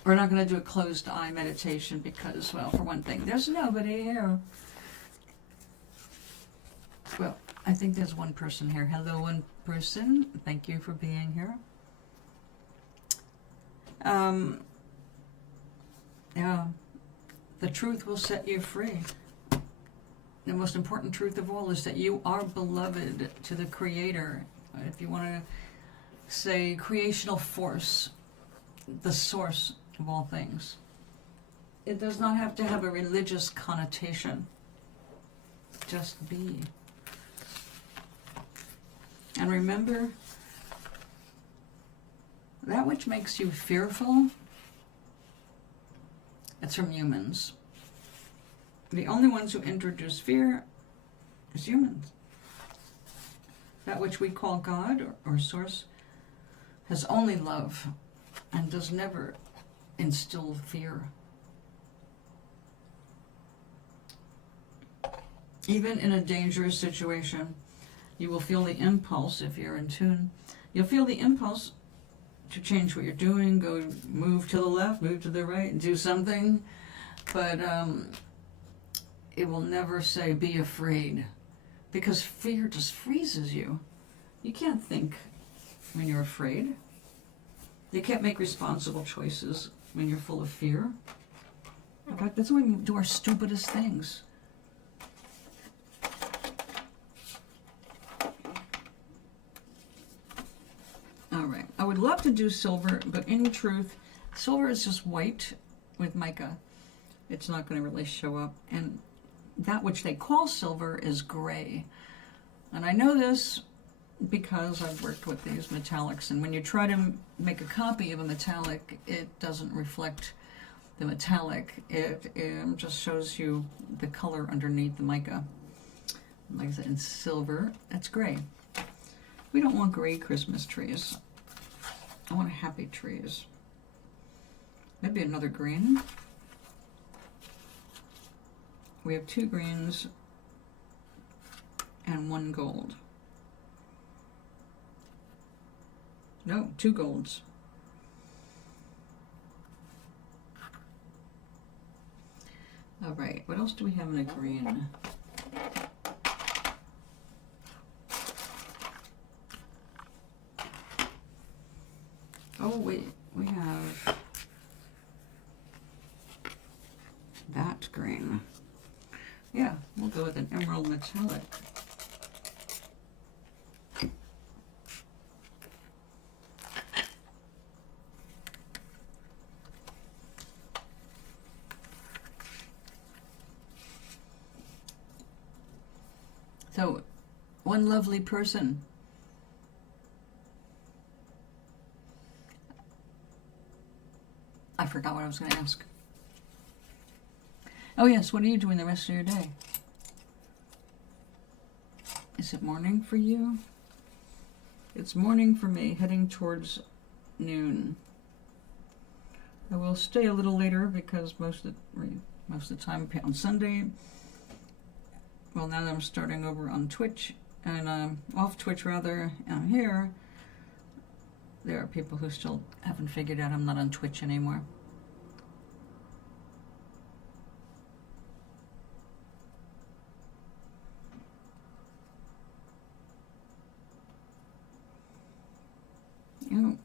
We're not going to do a closed eye meditation because, well, for one thing, there's nobody here. Well, I think there's one person here. Hello, one person. Thank you for being here. Yeah, the truth will set you free. The most important truth of all is that you are beloved to the Creator. If you want to say creational force, the source of all things. It does not have to have a religious connotation. Just be. And remember, that which makes you fearful, it's from humans. The only ones who introduce fear is humans. That which we call God or Source has only love and does never instill fear. Even in a dangerous situation, you will feel the impulse, if you're in tune, you'll feel the impulse to change what you're doing, go move to the left, move to the right, do something, but it will never say be afraid, because fear just freezes you. You can't think when you're afraid. You can't make responsible choices when you're full of fear. In fact, that's when we do our stupidest things. All right, I would love to do silver, but in truth, silver is just white with mica. It's not going to really show up. And that which they call silver is gray. And I know this because I've worked with these metallics, and when you try to make a copy of a metallic, it doesn't reflect the metallic. It just shows you the color underneath the mica. Like I said, in silver, it's gray. We don't want gray Christmas trees. I want happy trees. Maybe another green. We have 2 greens and 1 gold. No, 2 golds. All right, what else do we have in a green? Oh, wait, we have that green. Yeah, we'll go with an emerald metallic. So, one lovely person. I forgot what I was going to ask. Oh yes, what are you doing the rest of your day? Is it morning for you? It's morning for me, heading towards noon. I will stay a little later because most of the time on Sunday, well, now that I'm starting over on Twitch, and off Twitch rather, I'm here, there are people who still haven't figured out I'm not on Twitch anymore. Oh.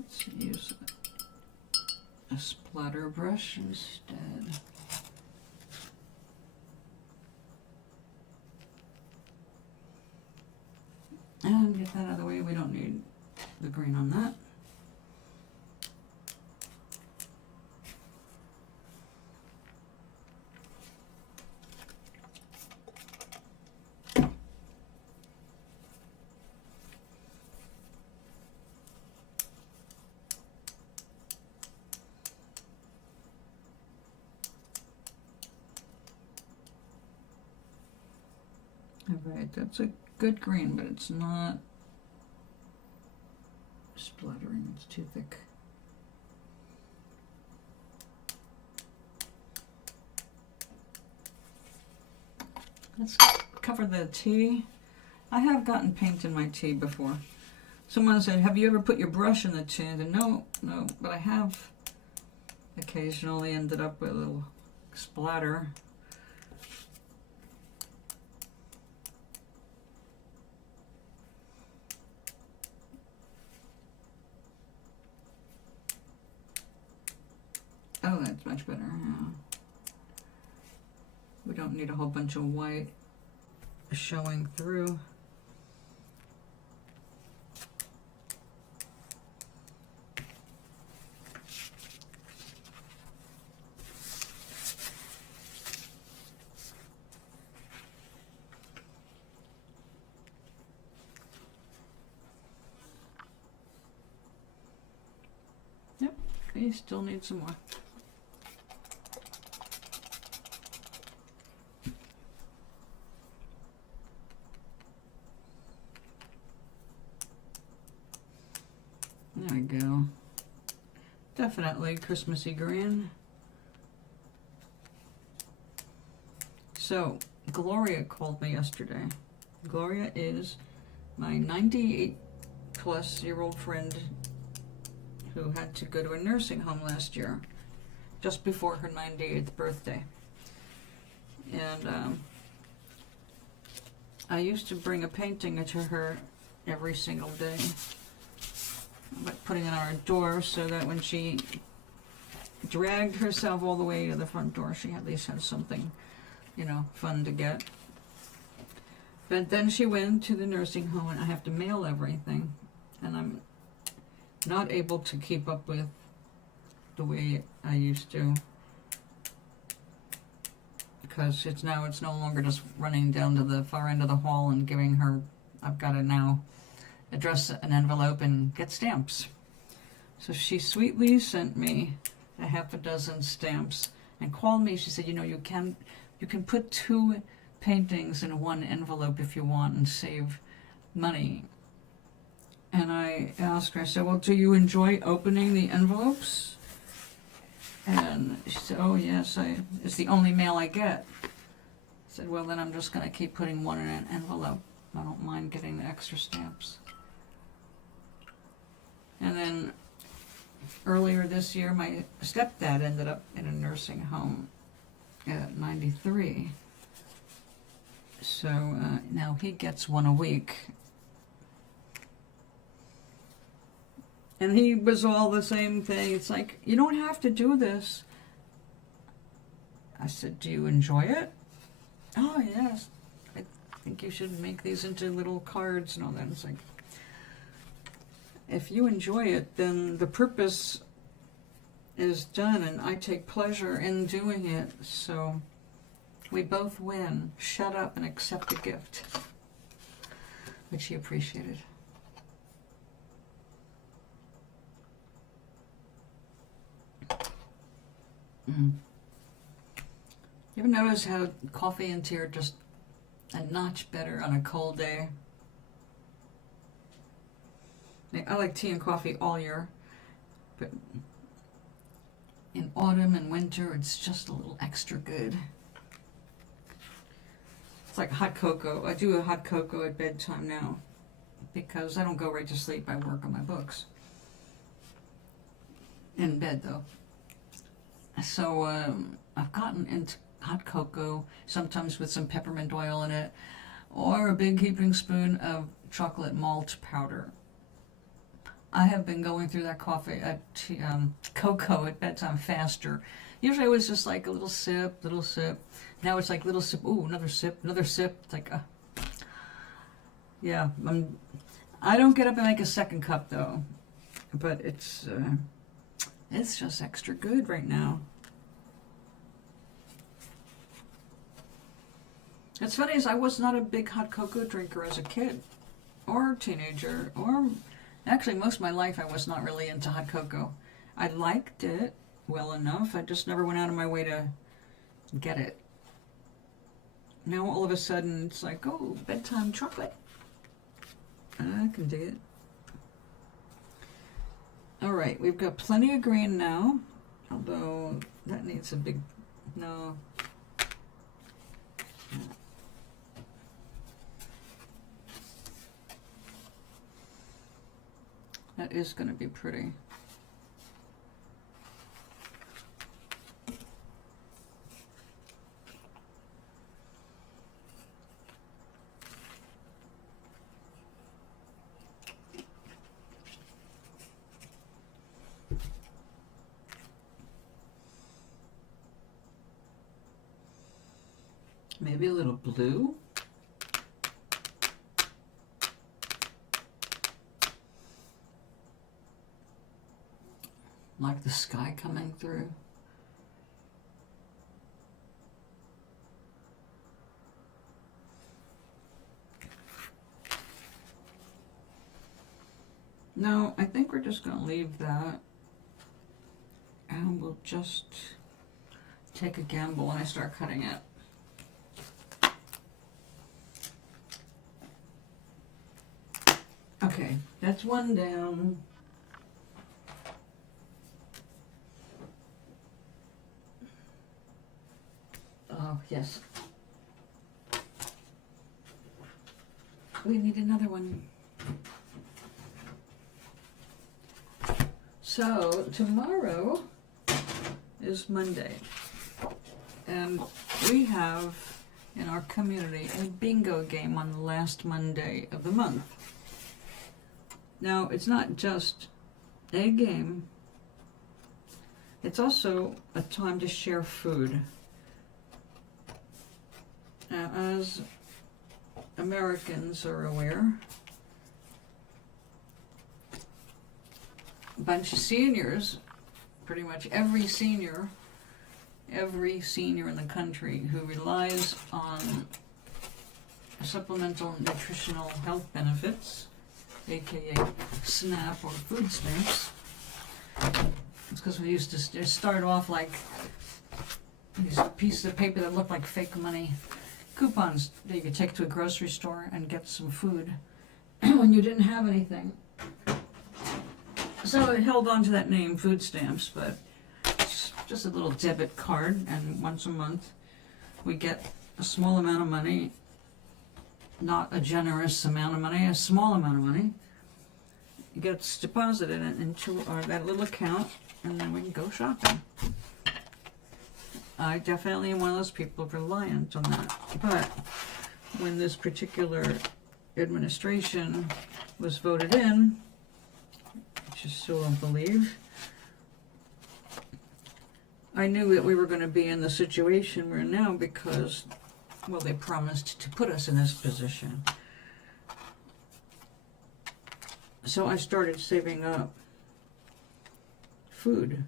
Let's use a splatter brush instead. And get that out of the way. We don't need the green on that. Alright, that's a good green, but it's not splattering, it's too thick. Let's cover the tea. I have gotten paint in my tea before. Someone said, have you ever put your brush in the tea? And I said, no, but I have occasionally ended up with a little splatter. Oh, that's much better, yeah. We don't need a whole bunch of white showing through. Yep, we still need some more. There we go. Definitely Christmassy green. So, Gloria called me yesterday. Gloria is my 98-plus-year-old friend who had to go to a nursing home last year, just before her 98th birthday. And I used to bring a painting to her every single day, but putting it on our door so that when she dragged herself all the way to the front door, she at least had something, you know, fun to get. But then she went to the nursing home and I have to mail everything, and I'm not able to keep up with the way I used to, because it's no longer just running down to the far end of the hall and giving her, I've got to now address an envelope and get stamps. So she sweetly sent me a half a dozen stamps and called me. She said, you know, you can You can put 2 paintings in one envelope if you want and save money. And I asked her, I said, well, do you enjoy opening the envelopes? And she said, oh yes, it's the only mail I get. I said, well then I'm just going to keep putting one in an envelope. I don't mind getting the extra stamps. And then earlier this year, my stepdad ended up in a nursing home at 93. So now he gets one a week. And he was all the same thing. It's like, you don't have to do this. I said, do you enjoy it? Oh, yes. I think you should make these into little cards and all that. It's like, if you enjoy it, then the purpose is done, and I take pleasure in doing it. So we both win. Shut up and accept the gift, which he appreciated. You ever notice how coffee and tea are just a notch better on a cold day? I like tea and coffee all year, but in autumn and winter it's just a little extra good. It's like hot cocoa. I do a hot cocoa at bedtime now because I don't go right to sleep. I work on my books. In bed though. So I've gotten into hot cocoa, sometimes with some peppermint oil in it, or a big heaping spoon of chocolate malt powder. I have been going through that cocoa at bedtime faster. Usually it was just like a little sip. Now it's like little sip, ooh, another sip. It's like, yeah. I don't get up and make a second cup though, but it's just extra good right now. It's funny is I was not a big hot cocoa drinker as a kid or teenager, or actually most of my life I was not really into hot cocoa. I liked it well enough, I just never went out of my way to get it. Now all of a sudden it's like, oh, bedtime chocolate. I can dig it. Alright, we've got plenty of green now, although that needs a big, no. That is going to be pretty. Maybe a little blue. Like the sky coming through. No, I think we're just going to leave that. And we'll just take a gamble when I start cutting it. Okay, that's one down. Oh, yes. We need another one. So, tomorrow is Monday. And we have, in our community, a bingo game on the last Monday of the month. Now, it's not just a game. It's also a time to share food. Now, as Americans are aware, a bunch of seniors, pretty much every senior in the country who relies on supplemental nutritional health benefits, aka SNAP or food stamps. It's because we used to start off like these pieces of paper that look like fake money. Coupons that you could take to a grocery store and get some food when you didn't have anything. So it held on to that name, food stamps, but it's just a little debit card, and once a month we get a small amount of money, not a generous amount of money, a small amount of money. It gets deposited into that little account, and then we can go shopping. I definitely am one of those people reliant on that. But when this particular administration was voted in, which I still don't believe, I knew that we were going to be in the situation we're in now because, well, they promised to put us in this position. So I started saving up food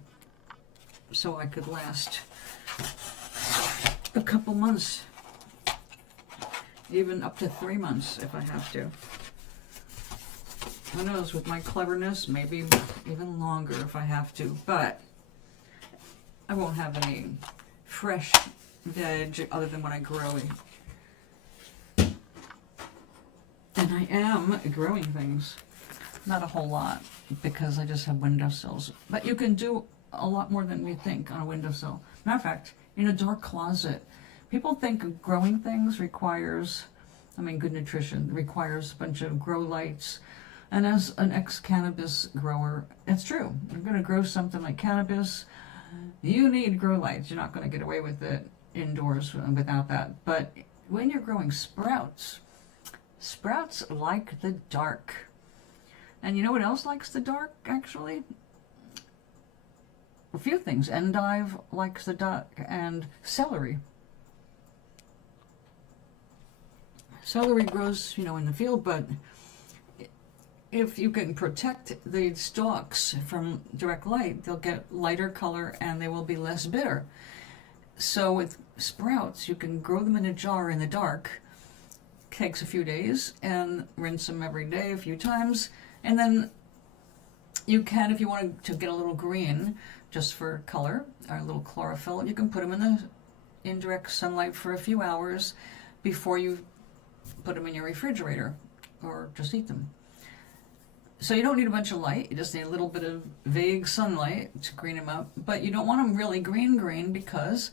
so I could last a couple months, even up to 3 months if I have to. Who knows, with my cleverness, maybe even longer if I have to, but I won't have any fresh veg other than what I grow. And I am growing things. Not a whole lot, because I just have windowsills. But you can do a lot more than we think on a windowsill. Matter of fact, in a dark closet, people think growing things requires, good nutrition, requires a bunch of grow lights. And as an ex-cannabis grower, it's true. You're going to grow something like cannabis, you need grow lights. You're not going to get away with it indoors without that. But when you're growing sprouts, sprouts like the dark. And you know what else likes the dark, actually? A few things. Endive likes the dark, and celery. Celery grows, in the field, but if you can protect the stalks from direct light, they'll get lighter color and they will be less bitter. So with sprouts, you can grow them in a jar in the dark. Takes a few days, and rinse them every day a few times. And then you can, if you want to get a little green, just for color, or a little chlorophyll, you can put them in the indirect sunlight for a few hours before you put them in your refrigerator, or just eat them. So you don't need a bunch of light, you just need a little bit of vague sunlight to green them up, but you don't want them really green because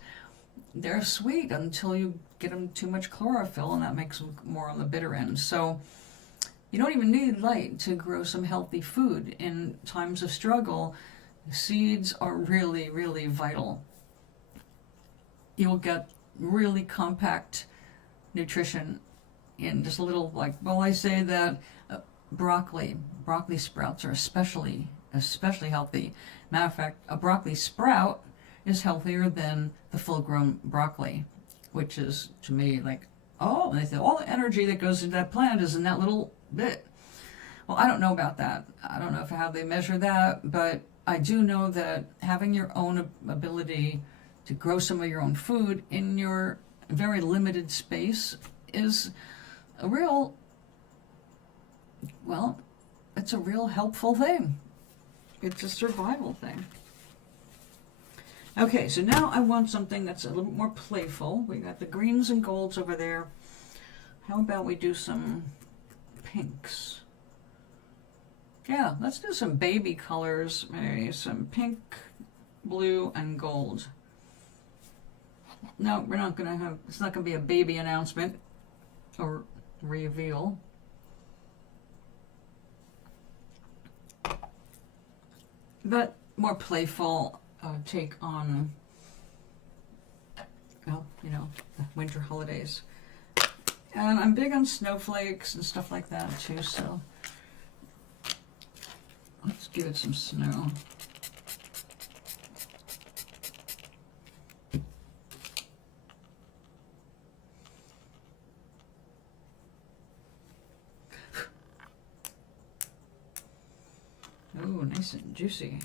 they're sweet until you get them too much chlorophyll, and that makes them more on the bitter end. So you don't even need light to grow some healthy food. In times of struggle, seeds are really, really vital. You'll get really compact nutrition in just a little, I say that broccoli sprouts are especially healthy. Matter of fact, a broccoli sprout is healthier than the full-grown broccoli, which is, to me, they say all the energy that goes into that plant is in that little bit. Well, I don't know about that. I don't know how they measure that, but I do know that having your own ability to grow some of your own food in your very limited space is it's a real helpful thing. It's a survival thing. Okay, so now I want something that's a little bit more playful. We got the greens and golds over there. How about we do some pinks? Yeah, let's do some baby colors. Maybe some pink, blue, and gold. No, we're not going to have, it's not going to be a baby announcement or reveal. But more playful take on, the winter holidays. And I'm big on snowflakes and stuff like that too, so let's give it some snow. Oh, nice and juicy.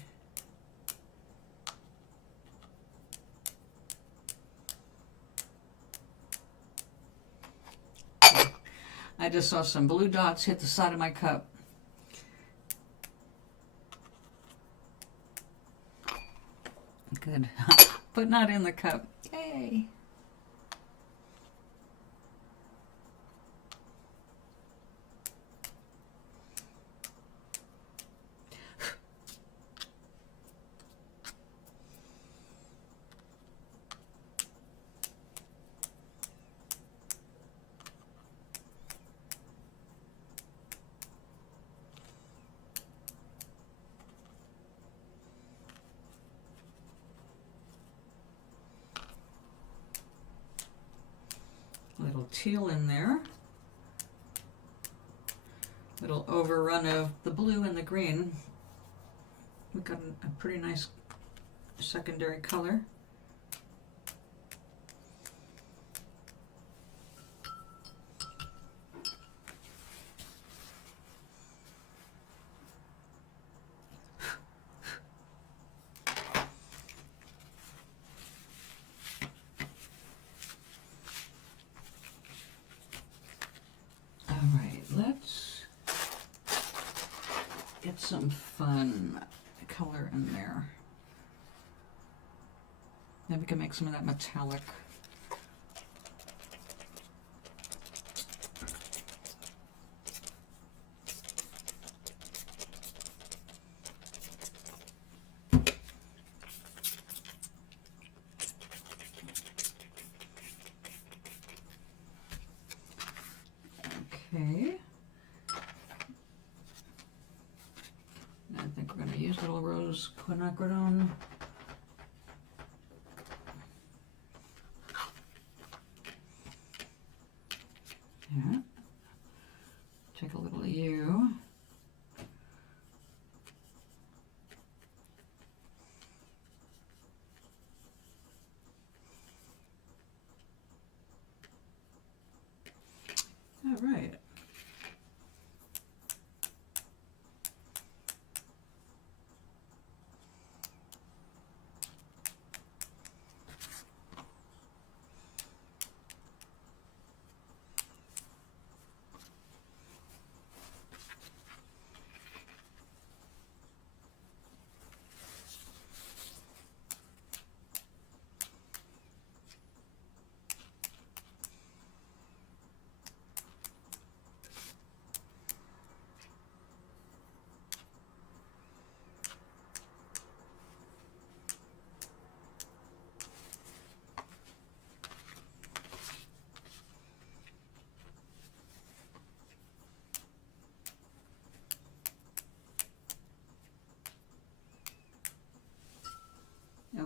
I just saw some blue dots hit the side of my cup. Good. But not in the cup. Yay! Yay! Little teal in there. Little overrun of the blue and the green. We've got a pretty nice secondary color. Let's get some fun color in there. Then we can make some of that metallic. Okay. I think we're going to use little rose quinacridone. Yeah. Take a little U. All right.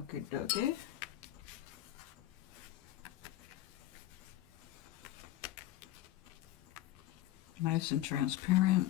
Okay, dokie. Nice and transparent.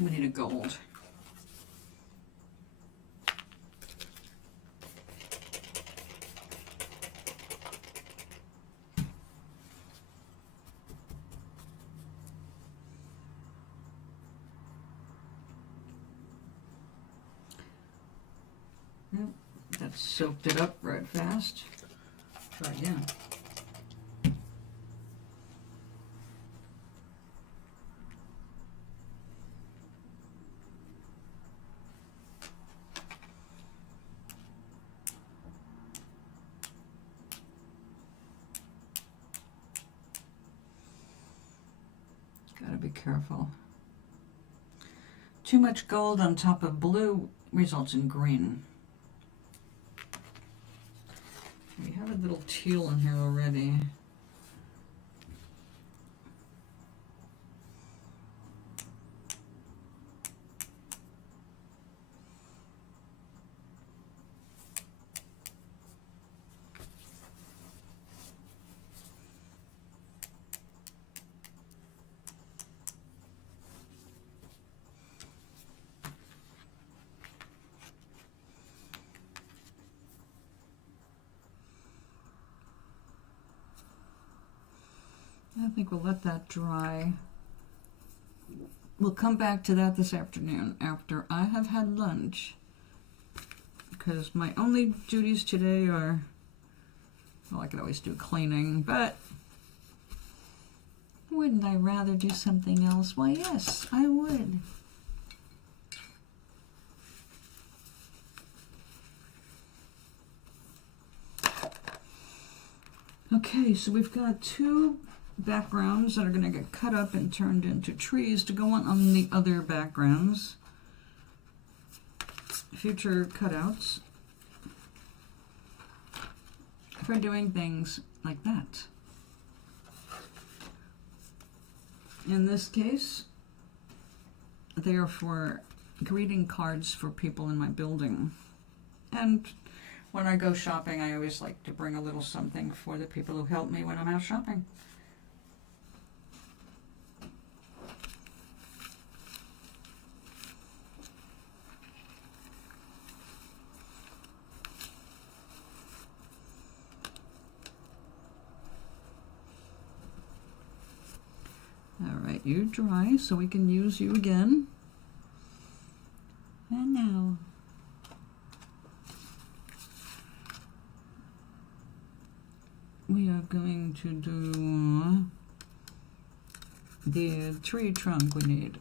We need a gold. Yep, that soaked it up right fast. Try again. Gotta be careful. Too much gold on top of blue results in green. We have a little teal in here already. I think we'll let that dry. We'll come back to that this afternoon after I have had lunch, because my only duties today are, well, I could always do cleaning, but wouldn't I rather do something else? Why, yes, I would. Okay, so we've got two backgrounds that are going to get cut up and turned into trees to go on the other backgrounds. Future cutouts for doing things like that. In this case, they are for greeting cards for people in my building. And when I go shopping, I always like to bring a little something for the people who help me when I'm out shopping. All right, you dry so we can use you again. And now, we are going to do the tree trunk we need.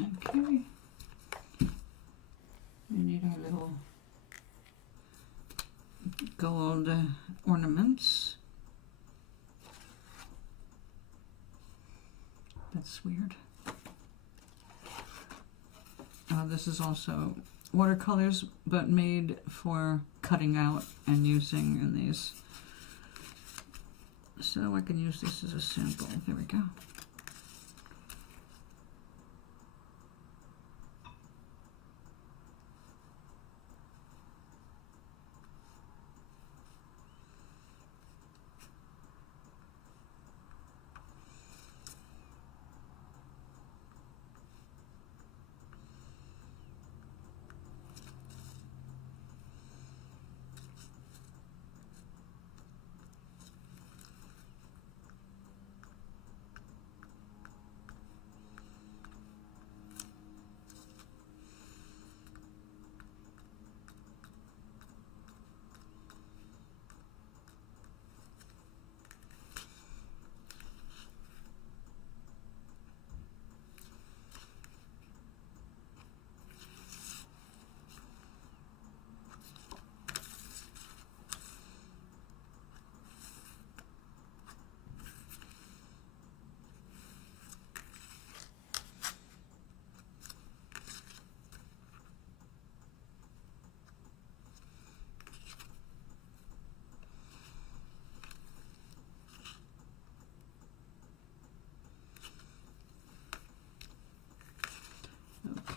Okay, we need our little gold ornaments. That's weird. This is also watercolors, but made for cutting out and using in these. So I can use this as a sample. There we go.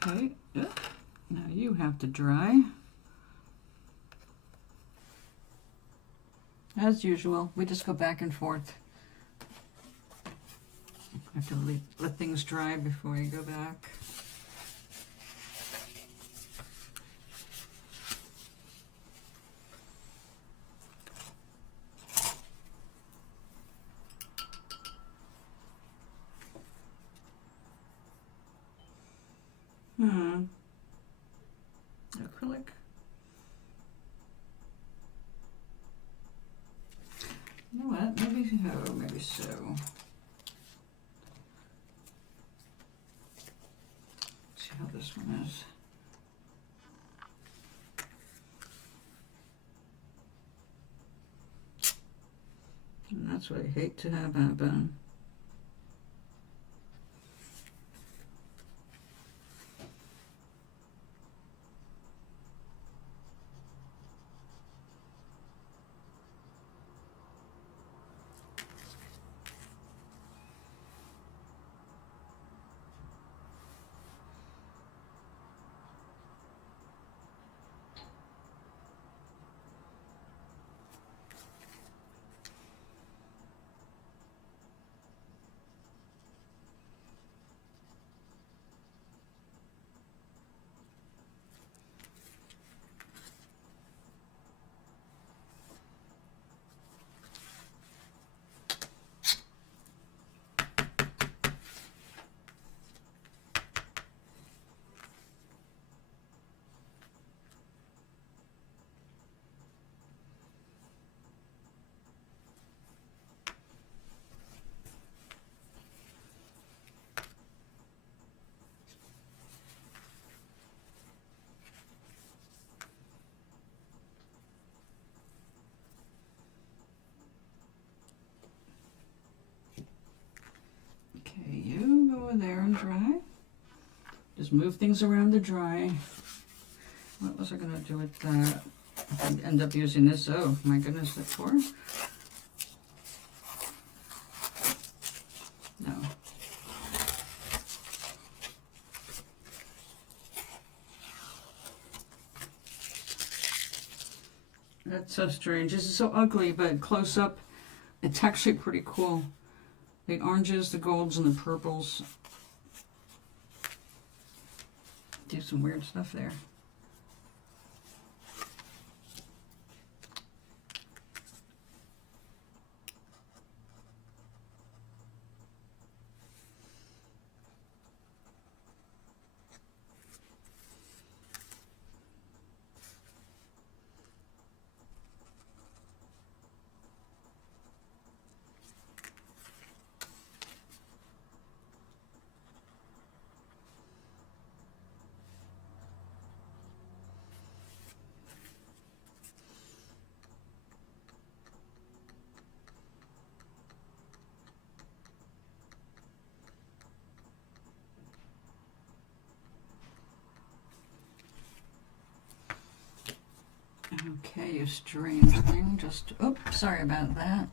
Okay, now you have to dry. As usual, we just go back and forth. I have to let things dry before you go back. Acrylic. You know what? Maybe so. Let's see how this one is. And that's what I hate to have happen. just move things around to dry. What was I going to do with that? I'd end up using this. Oh my goodness, the four? No. That's so strange. This is so ugly, but close up, it's actually pretty cool. The oranges, the golds, and the purples do some weird stuff there. Okay, you strange thing. Just, oops, sorry about that.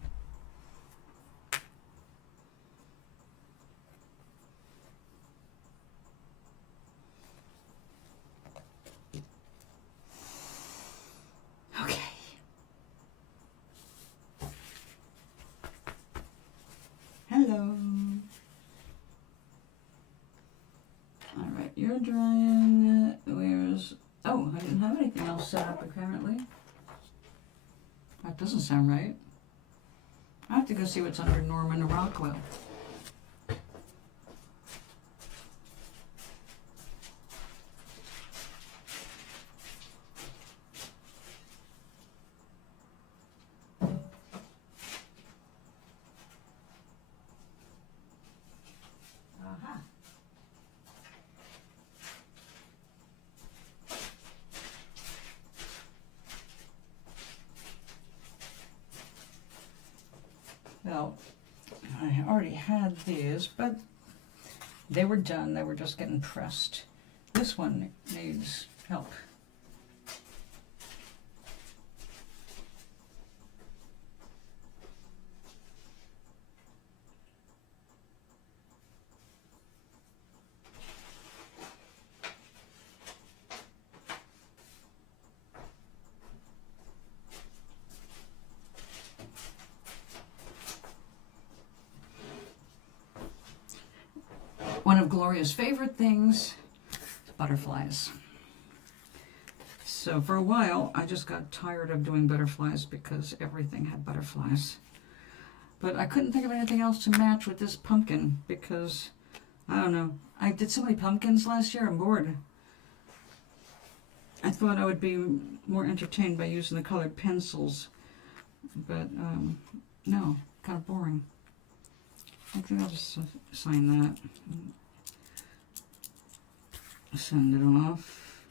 Okay. Hello. All right, you're drying. Where's... Oh, I didn't have anything else set up, apparently. That doesn't sound right. I have to go see what's under Norman Rockwell. Aha. Well, I already had these, but they were done. They were just getting pressed. This one needs help. One of Gloria's favorite things is butterflies. So for a while, I just got tired of doing butterflies because everything had butterflies. But I couldn't think of anything else to match with this pumpkin because, I don't know, I did so many pumpkins last year, I'm bored. I thought I would be more entertained by using the colored pencils, but no, kind of boring. I think I'll just sign that. Send it off.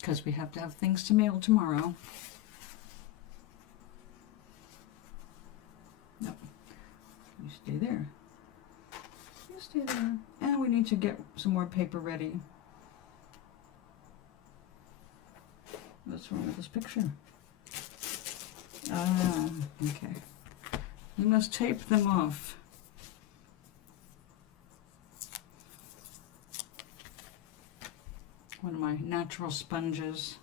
Because we have to have things to mail tomorrow. No. You stay there. You stay there. And we need to get some more paper ready. What's wrong with this picture? Ah, okay. You must tape them off. One of my natural sponges.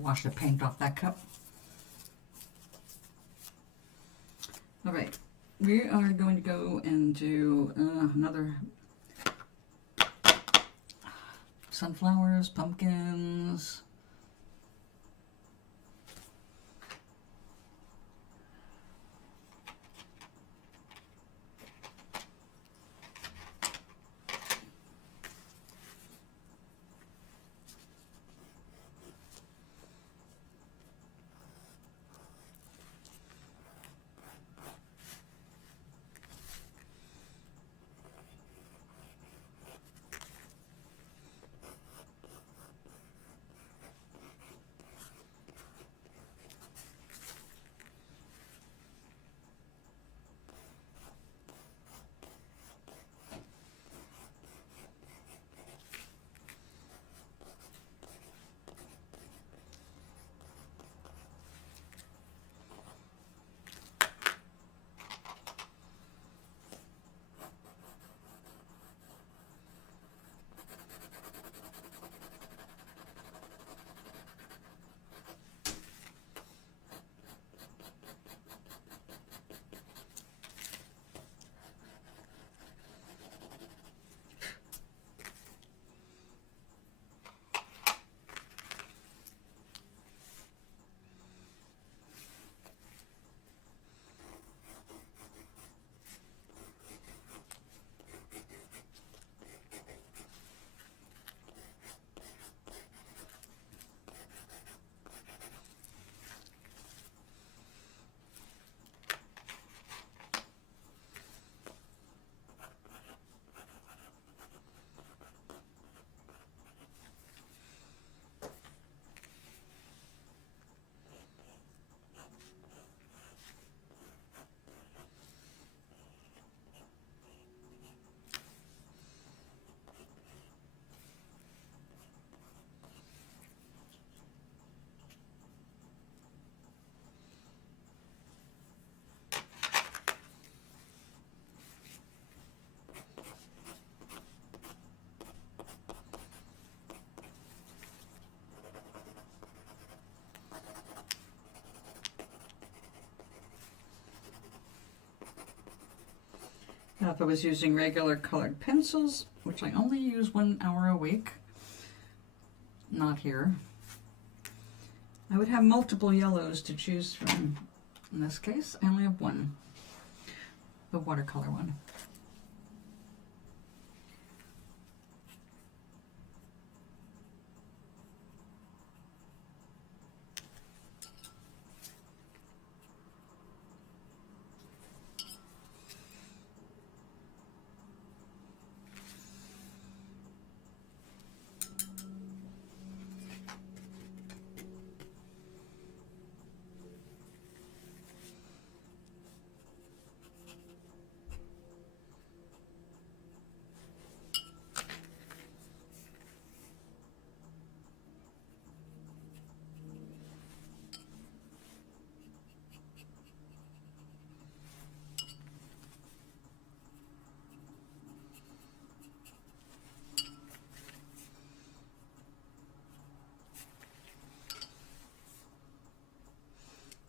to wash the paint off that cup. All right, we are going to go and do another sunflowers, pumpkins. Now, if I was using regular colored pencils, which I only use 1 hour a week, not here, I would have multiple yellows to choose from. In this case, I only have one, the watercolor one.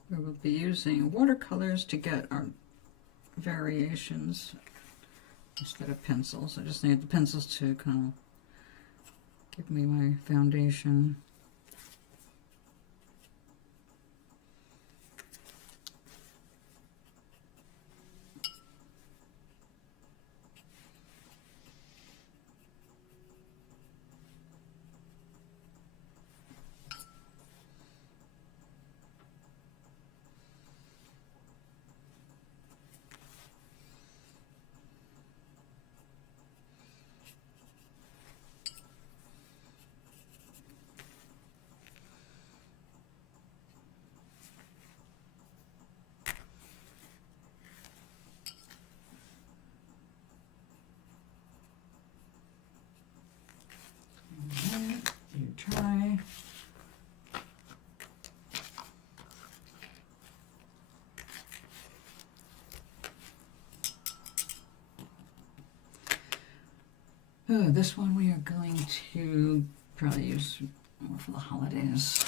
We will be using watercolors to get our variations instead of pencils. I just need the pencils to kind of give me my foundation. You try. Oh, this one we are going to probably use more for the holidays.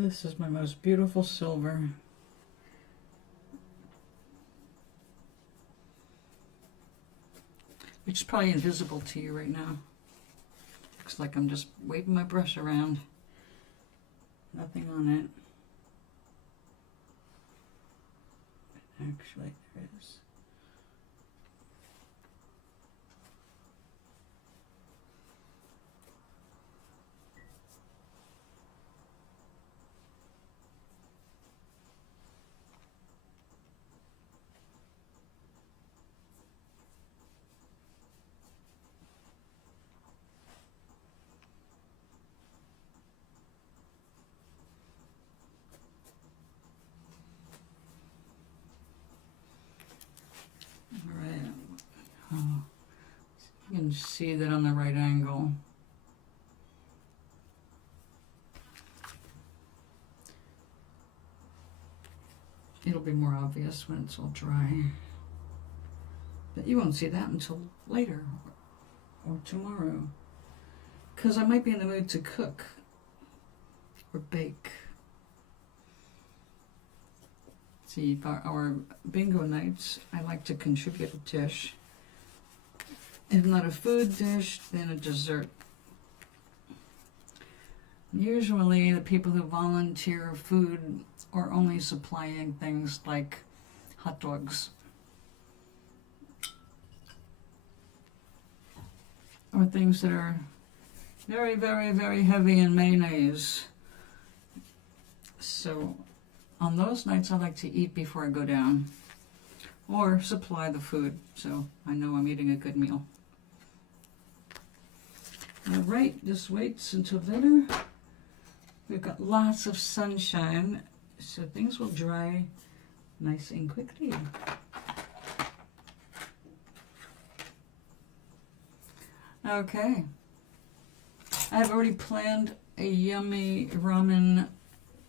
This is my most beautiful silver. Which is probably invisible to you right now. Looks like I'm just waving my brush around. Nothing on it. Actually, there is. Alright, oh, you can see that on the right angle. It'll be more obvious when it's all dry. But you won't see that until later or tomorrow. Because I might be in the mood to cook or bake. See, for our bingo nights, I like to contribute a dish. If not a food dish, then a dessert. Usually the people who volunteer food are only supplying things like hot dogs. Or things that are very, very, very heavy in mayonnaise. So on those nights I like to eat before I go down. Or supply the food, so I know I'm eating a good meal. Alright, just waits until later. We've got lots of sunshine, so things will dry nice and quickly. Okay. I've already planned a yummy ramen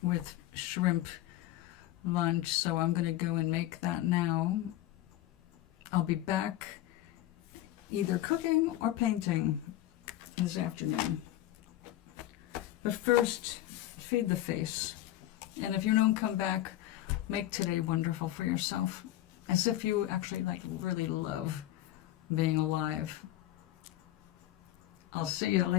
with shrimp lunch, so I'm going to go and make that now. I'll be back either cooking or painting this afternoon. But first, feed the face. And if you don't come back, make today wonderful for yourself. As if you actually really love being alive. I'll see you later.